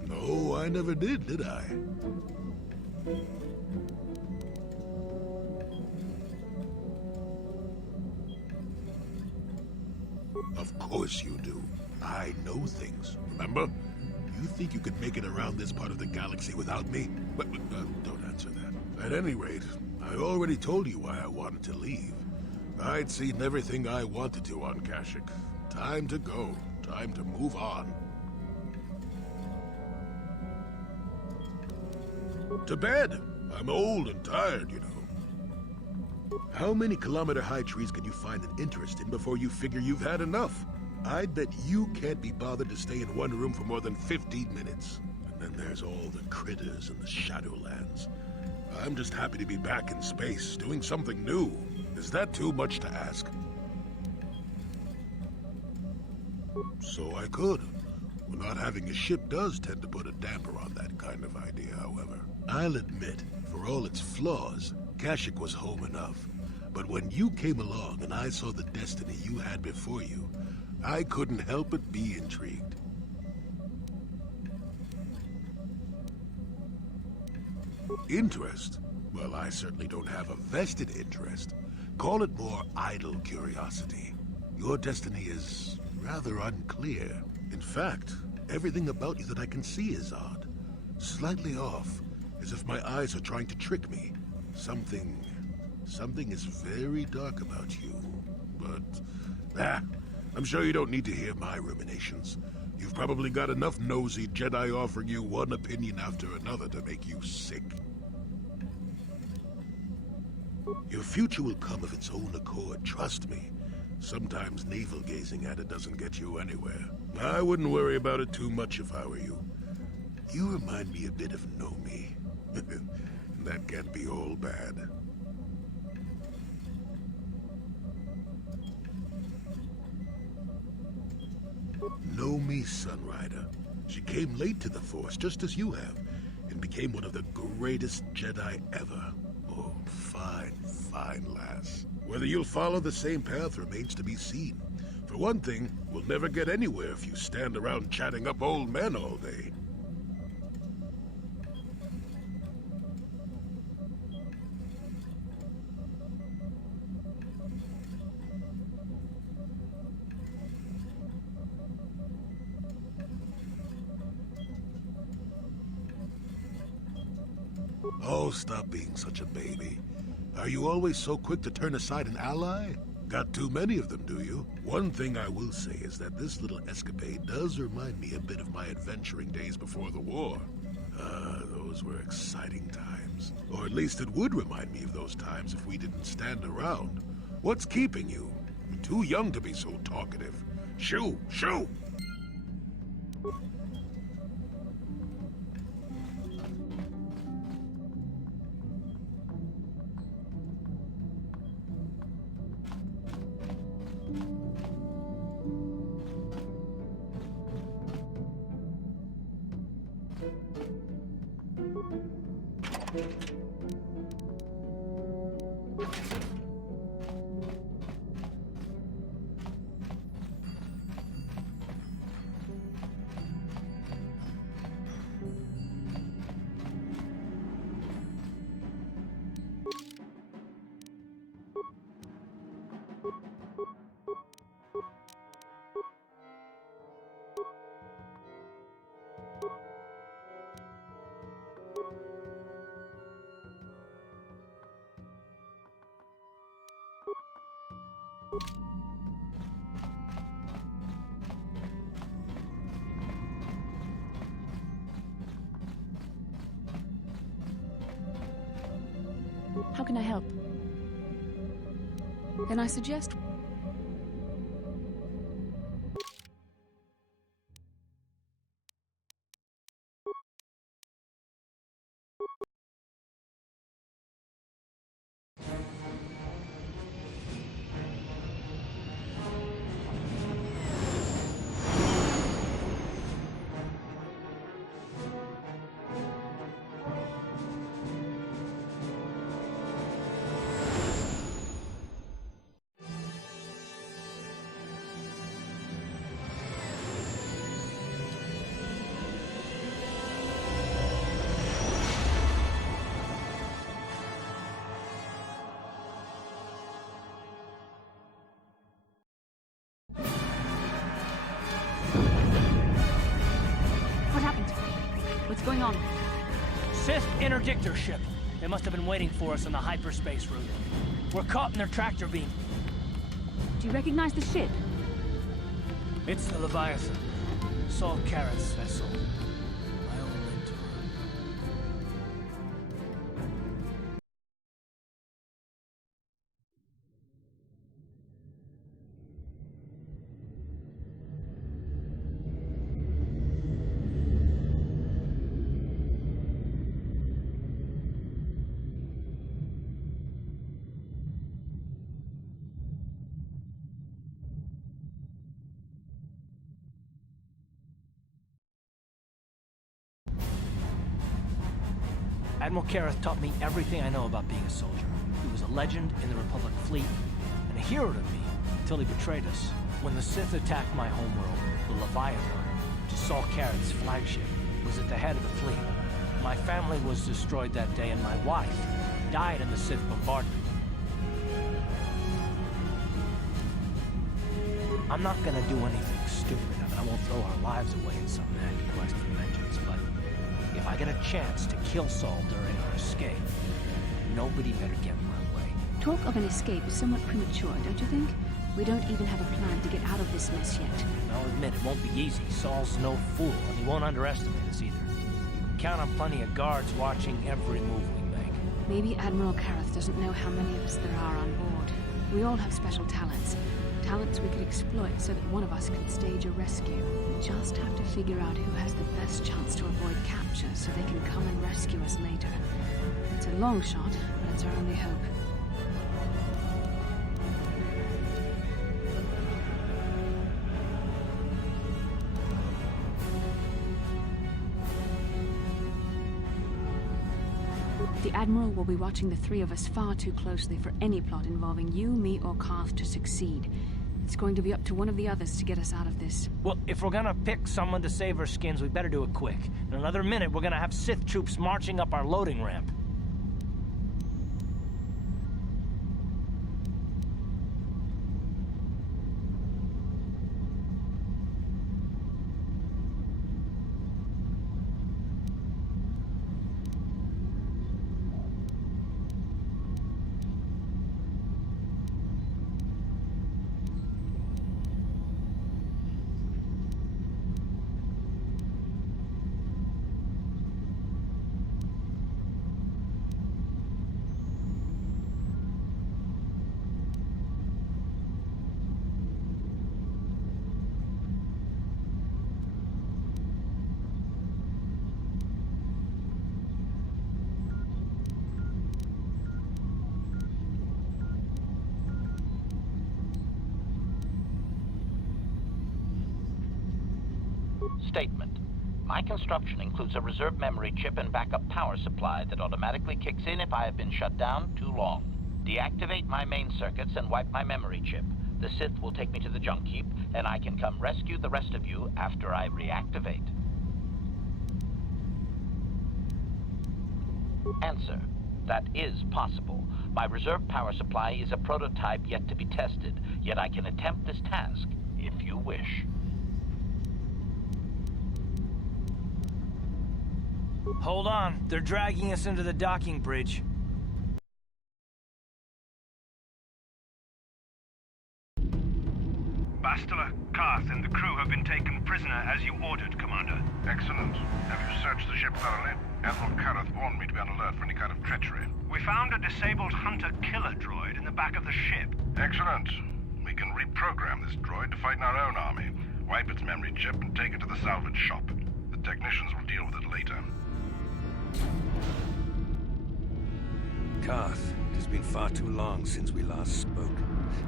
No, I never did I? Of course you do. I know things, remember? You think you could make it around this part of the galaxy without me? But don't answer that. At any rate, I already told you why I wanted to leave. I'd seen everything I wanted to on Kashyyyk. Time to go. Time to move on. To bed. I'm old and tired, you know. How many kilometer-high trees can you find an interest in before you figure you've had enough? I bet you can't be bothered to stay in one room for more than 15 minutes. And then there's all the critters in the Shadowlands. I'm just happy to be back in space, doing something new. Is that too much to ask? So I could. Well, not having a ship does tend to put a damper on that kind of idea, however. I'll admit, for all its flaws, Kashyyyk was home enough. But when you came along and I saw the destiny you had before you, I couldn't help but be intrigued. Interest? Well, I certainly don't have a vested interest. Call it more idle curiosity. Your destiny is rather unclear. In fact, everything about you that I can see is odd. Slightly off. as if my eyes are trying to trick me. Something is very dark about you. But, I'm sure you don't need to hear my ruminations. You've probably got enough nosy Jedi offering you one opinion after another to make you sick. Your future will come of its own accord, trust me. Sometimes navel-gazing at it doesn't get you anywhere. I wouldn't worry about it too much if I were you. You remind me a bit of Nomi. That can't be all bad. Nomi Sunrider. She came late to the Force, just as you have, and became one of the greatest Jedi ever. Oh, fine, fine lass. Whether you'll follow the same path remains to be seen. For one thing, we'll never get anywhere if you stand around chatting up old men all day. Oh, stop being such a baby. Are you always so quick to turn aside an ally? Got too many of them, do you? One thing I will say is that this little escapade does remind me a bit of my adventuring days before the war. Those were exciting times. Or at least it would remind me of those times if we didn't stand around. What's keeping you? You're too young to be so talkative. Shoo! Shoo! How can I help? Can I suggest? What's going on? Sith interdictor ship. They must have been waiting for us on the hyperspace route. We're caught in their tractor beam. Do you recognize the ship? It's the Leviathan. Saul Carrett's vessel. My own mentor. Admiral Kareth taught me everything I know about being a soldier. He was a legend in the Republic fleet, and a hero to me until he betrayed us. When the Sith attacked my homeworld, the Leviathan, which is Saul Carrett's flagship, was at the head of the fleet. My family was destroyed that day, and my wife died in the Sith bombardment. I'm not gonna do anything stupid. I won't throw our lives away in some mad quest for vengeance, but if I get a chance to kill Saul during our escape, nobody better get in my way. Talk of an escape is somewhat premature, don't you think? We don't even have a plan to get out of this mess yet. I'll admit it won't be easy. Saul's no fool, and he won't underestimate us either. You can count on plenty of guards watching every move we make. Maybe Admiral Kareth doesn't know how many of us there are on board. We all have special talents. Talents we could exploit so that one of us can stage a rescue. We just have to figure out who has the best chance to avoid capture so they can come and rescue us later. It's a long shot, but it's our only hope. The Admiral will be watching the three of us far too closely for any plot involving you, me, or Karth to succeed. It's going to be up to one of the others to get us out of this. Well, if we're gonna pick someone to save our skins, we better do it quick. In another minute, we're gonna have Sith troops marching up our loading ramp. Statement. My construction includes a reserve memory chip and backup power supply that automatically kicks in if I have been shut down too long. Deactivate my main circuits and wipe my memory chip. The Sith will take me to the junk heap, and I can come rescue the rest of you after I reactivate. Answer. That is possible. My reserve power supply is a prototype yet to be tested, yet I can attempt this task if you wish. Hold on, they're dragging us into the docking bridge. Bastila, Karth, and the crew have been taken prisoner as you ordered, Commander. Excellent. Have you searched the ship thoroughly? Admiral Kareth warned me to be on alert for any kind of treachery. We found a disabled hunter-killer droid in the back of the ship. Excellent. We can reprogram this droid to fight in our own army, wipe its memory chip, and take it to the salvage shop. The technicians will deal with it later. Karth, it has been far too long since we last spoke.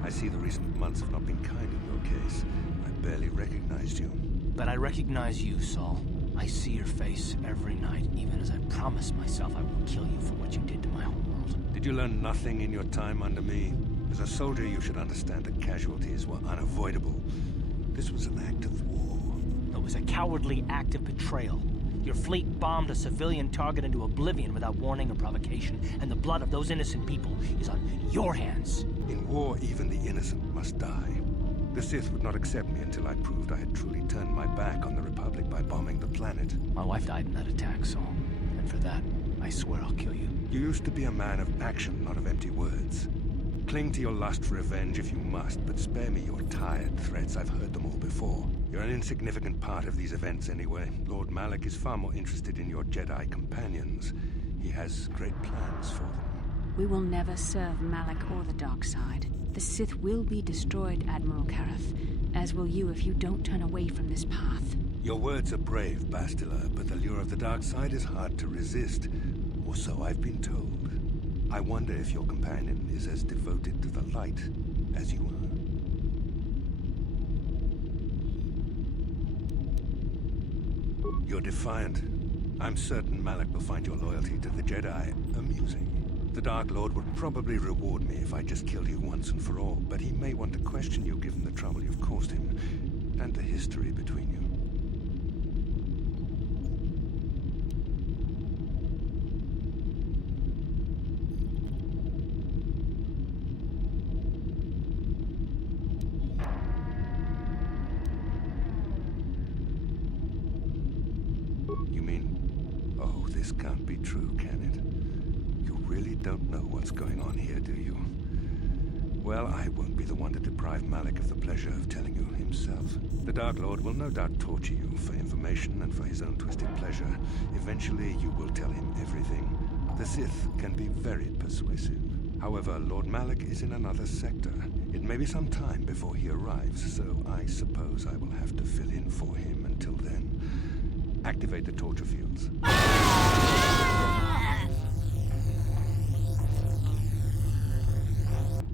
I see the recent months have not been kind in your case. I barely recognized you. But I recognize you, Saul. I see your face every night, even as I promised myself I will kill you for what you did to my homeworld. Did you learn nothing in your time under me? As a soldier, you should understand that casualties were unavoidable. This was an act of war. It was a cowardly act of betrayal. Your fleet bombed a civilian target into oblivion without warning or provocation, and the blood of those innocent people is on your hands. In war, even the innocent must die. The Sith would not accept me until I proved I had truly turned my back on the Republic by bombing the planet. My wife died in that attack, Saul. And for that, I swear I'll kill you. You used to be a man of action, not of empty words. Cling to your lust for revenge if you must, but spare me your tired threats. I've heard them all before. You're an insignificant part of these events anyway. Lord Malak is far more interested in your Jedi companions. He has great plans for them. We will never serve Malak or the dark side. The Sith will be destroyed, Admiral Kareth, as will you if you don't turn away from this path. Your words are brave, Bastila, but the lure of the dark side is hard to resist. Or so I've been told. I wonder if your companion is as devoted to the light as you are. You're defiant. I'm certain Malak will find your loyalty to the Jedi amusing. The Dark Lord would probably reward me if I just killed you once and for all, but he may want to question you given the trouble you've caused him, and the history between you. You mean... Oh. be true, can it? You really don't know what's going on here, do you? Well, I won't be the one to deprive Malik of the pleasure of telling you himself. The Dark Lord will no doubt torture you for information and for his own twisted pleasure. Eventually, you will tell him everything. The Sith can be very persuasive. However, Lord Malik is in another sector. It may be some time before he arrives, so I suppose I will have to fill in for him until then. Activate the torture fields.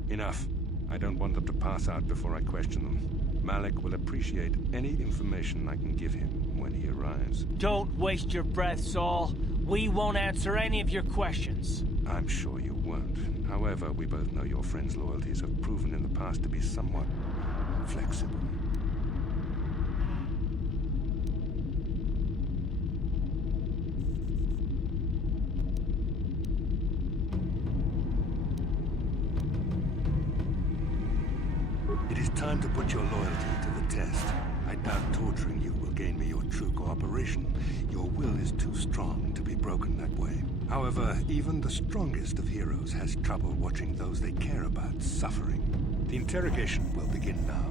Enough. I don't want them to pass out before I question them. Malik will appreciate any information I can give him when he arrives. Don't waste your breath, Saul. We won't answer any of your questions. I'm sure you won't. However, we both know your friend's loyalties have proven in the past to be somewhat flexible. It is time to put your loyalty to the test. I doubt torturing you will gain me your true cooperation. Your will is too strong to be broken that way. However, even the strongest of heroes has trouble watching those they care about suffering. The interrogation will begin now.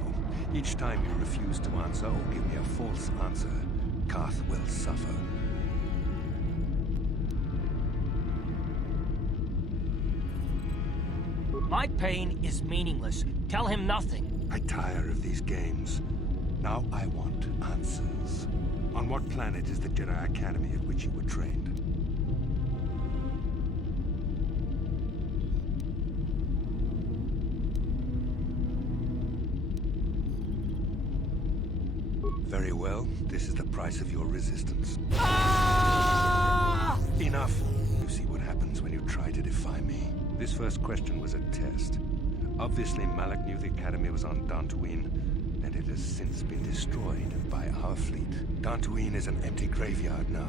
Each time you refuse to answer or give me a false answer, Carth will suffer. My pain is meaningless. Tell him nothing. I tire of these games. Now I want answers. On what planet is the Jedi Academy at which you were trained? Very well. This is the price of your resistance. Ah! Enough. You see what happens when you try to defy me. This first question was a test. Obviously, Malik knew the Academy was on Dantooine, and it has since been destroyed by our fleet. Dantooine is an empty graveyard now.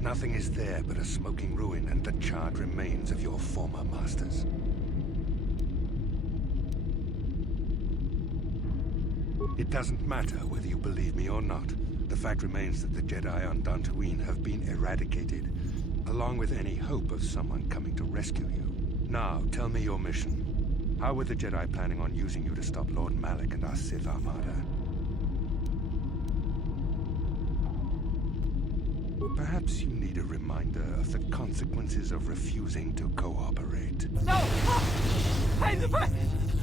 Nothing is there but a smoking ruin and the charred remains of your former masters. It doesn't matter whether you believe me or not. The fact remains that the Jedi on Dantooine have been eradicated, along with any hope of someone coming to rescue you. Now, tell me your mission. How were the Jedi planning on using you to stop Lord Malik and our Sith Armada? Perhaps you need a reminder of the consequences of refusing to cooperate. No!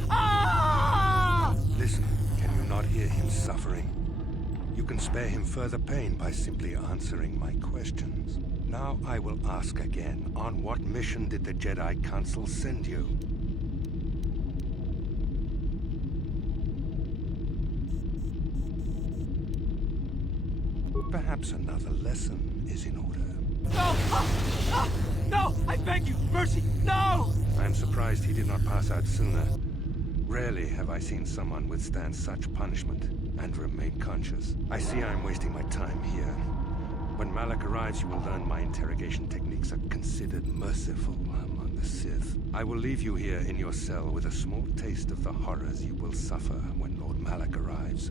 Ah! Listen, can you not hear him suffering? You can spare him further pain by simply answering my questions. Now I will ask again, on what mission did the Jedi Council send you? Perhaps another lesson is in order. No! No! I beg you! Mercy! No! I'm surprised he did not pass out sooner. Rarely have I seen someone withstand such punishment and remain conscious. I see I'm wasting my time here. When Malik arrives, you will learn my interrogation techniques are considered merciful among the Sith. I will leave you here in your cell with a small taste of the horrors you will suffer when Lord Malik arrives.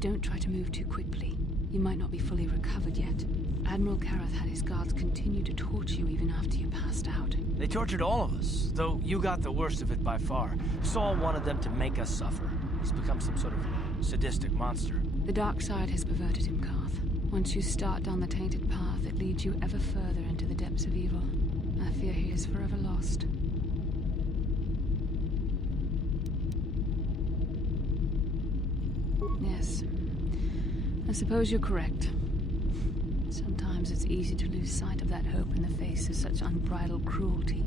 Don't try to move too quickly. You might not be fully recovered yet. Admiral Karath had his guards continue to torture you even after you passed out. They tortured all of us, though you got the worst of it by far. Saul wanted them to make us suffer. He's become some sort of sadistic monster. The dark side has perverted him, Carth. Once you start down the tainted path, it leads you ever further into the depths of evil. I fear he is forever lost. Yes. I suppose you're correct. Sometimes it's easy to lose sight of that hope in the face of such unbridled cruelty.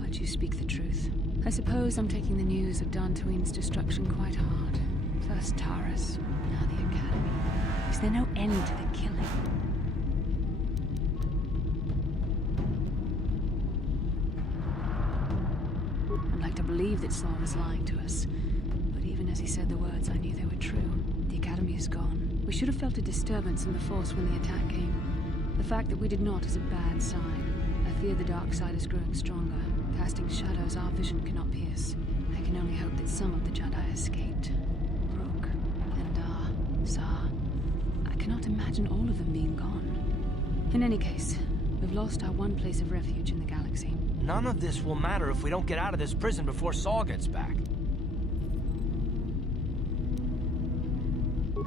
But you speak the truth. I suppose I'm taking the news of Dantooine's destruction quite hard. First Taurus, now the Academy. Is there no end to the killing? I'd like to believe that Saul was lying to us. But even as he said the words, I knew they were true. The Academy is gone. We should have felt a disturbance in the Force when the attack came. The fact that we did not is a bad sign. I fear the dark side is growing stronger, casting shadows our vision cannot pierce. I I can only hope that some of the Jedi escaped. Rook, Endar, Zar. I cannot imagine all of them being gone. In any case, we've lost our one place of refuge in the galaxy. None of this will matter if we don't get out of this prison before Saul gets back.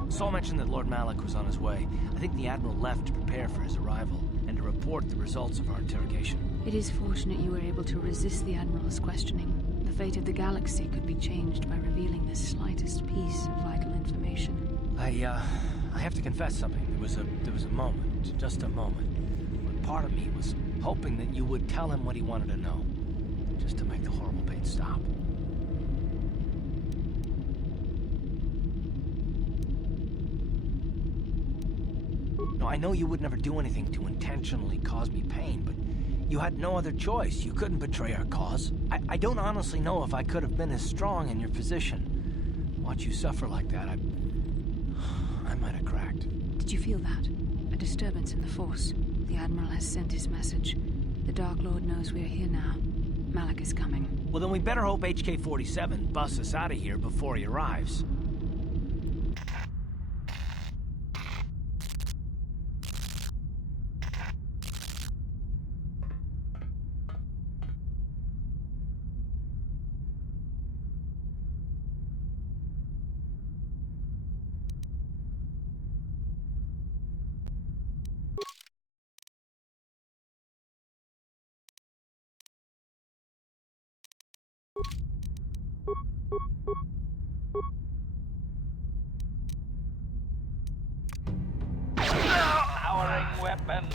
Saul mentioned that Lord Malak was on his way. I think the Admiral left to prepare for his arrival and to report the results of our interrogation. It is fortunate you were able to resist the Admiral's questioning. The fate of the galaxy could be changed by revealing the slightest piece of vital information. I have to confess something. There was a moment, just a moment, when part of me was hoping that you would tell him what he wanted to know, just to make the horrible pain stop. No, I know you would never do anything to intentionally cause me pain, but you had no other choice. You couldn't betray our cause. I don't honestly know if I could have been as strong in your position. Watch you suffer like that, I might have cracked. Did you feel that? A disturbance in the Force. The Admiral has sent his message. The Dark Lord knows we're here now. Malak is coming. Well, then we better hope HK-47 busts us out of here before he arrives. Powering weapons.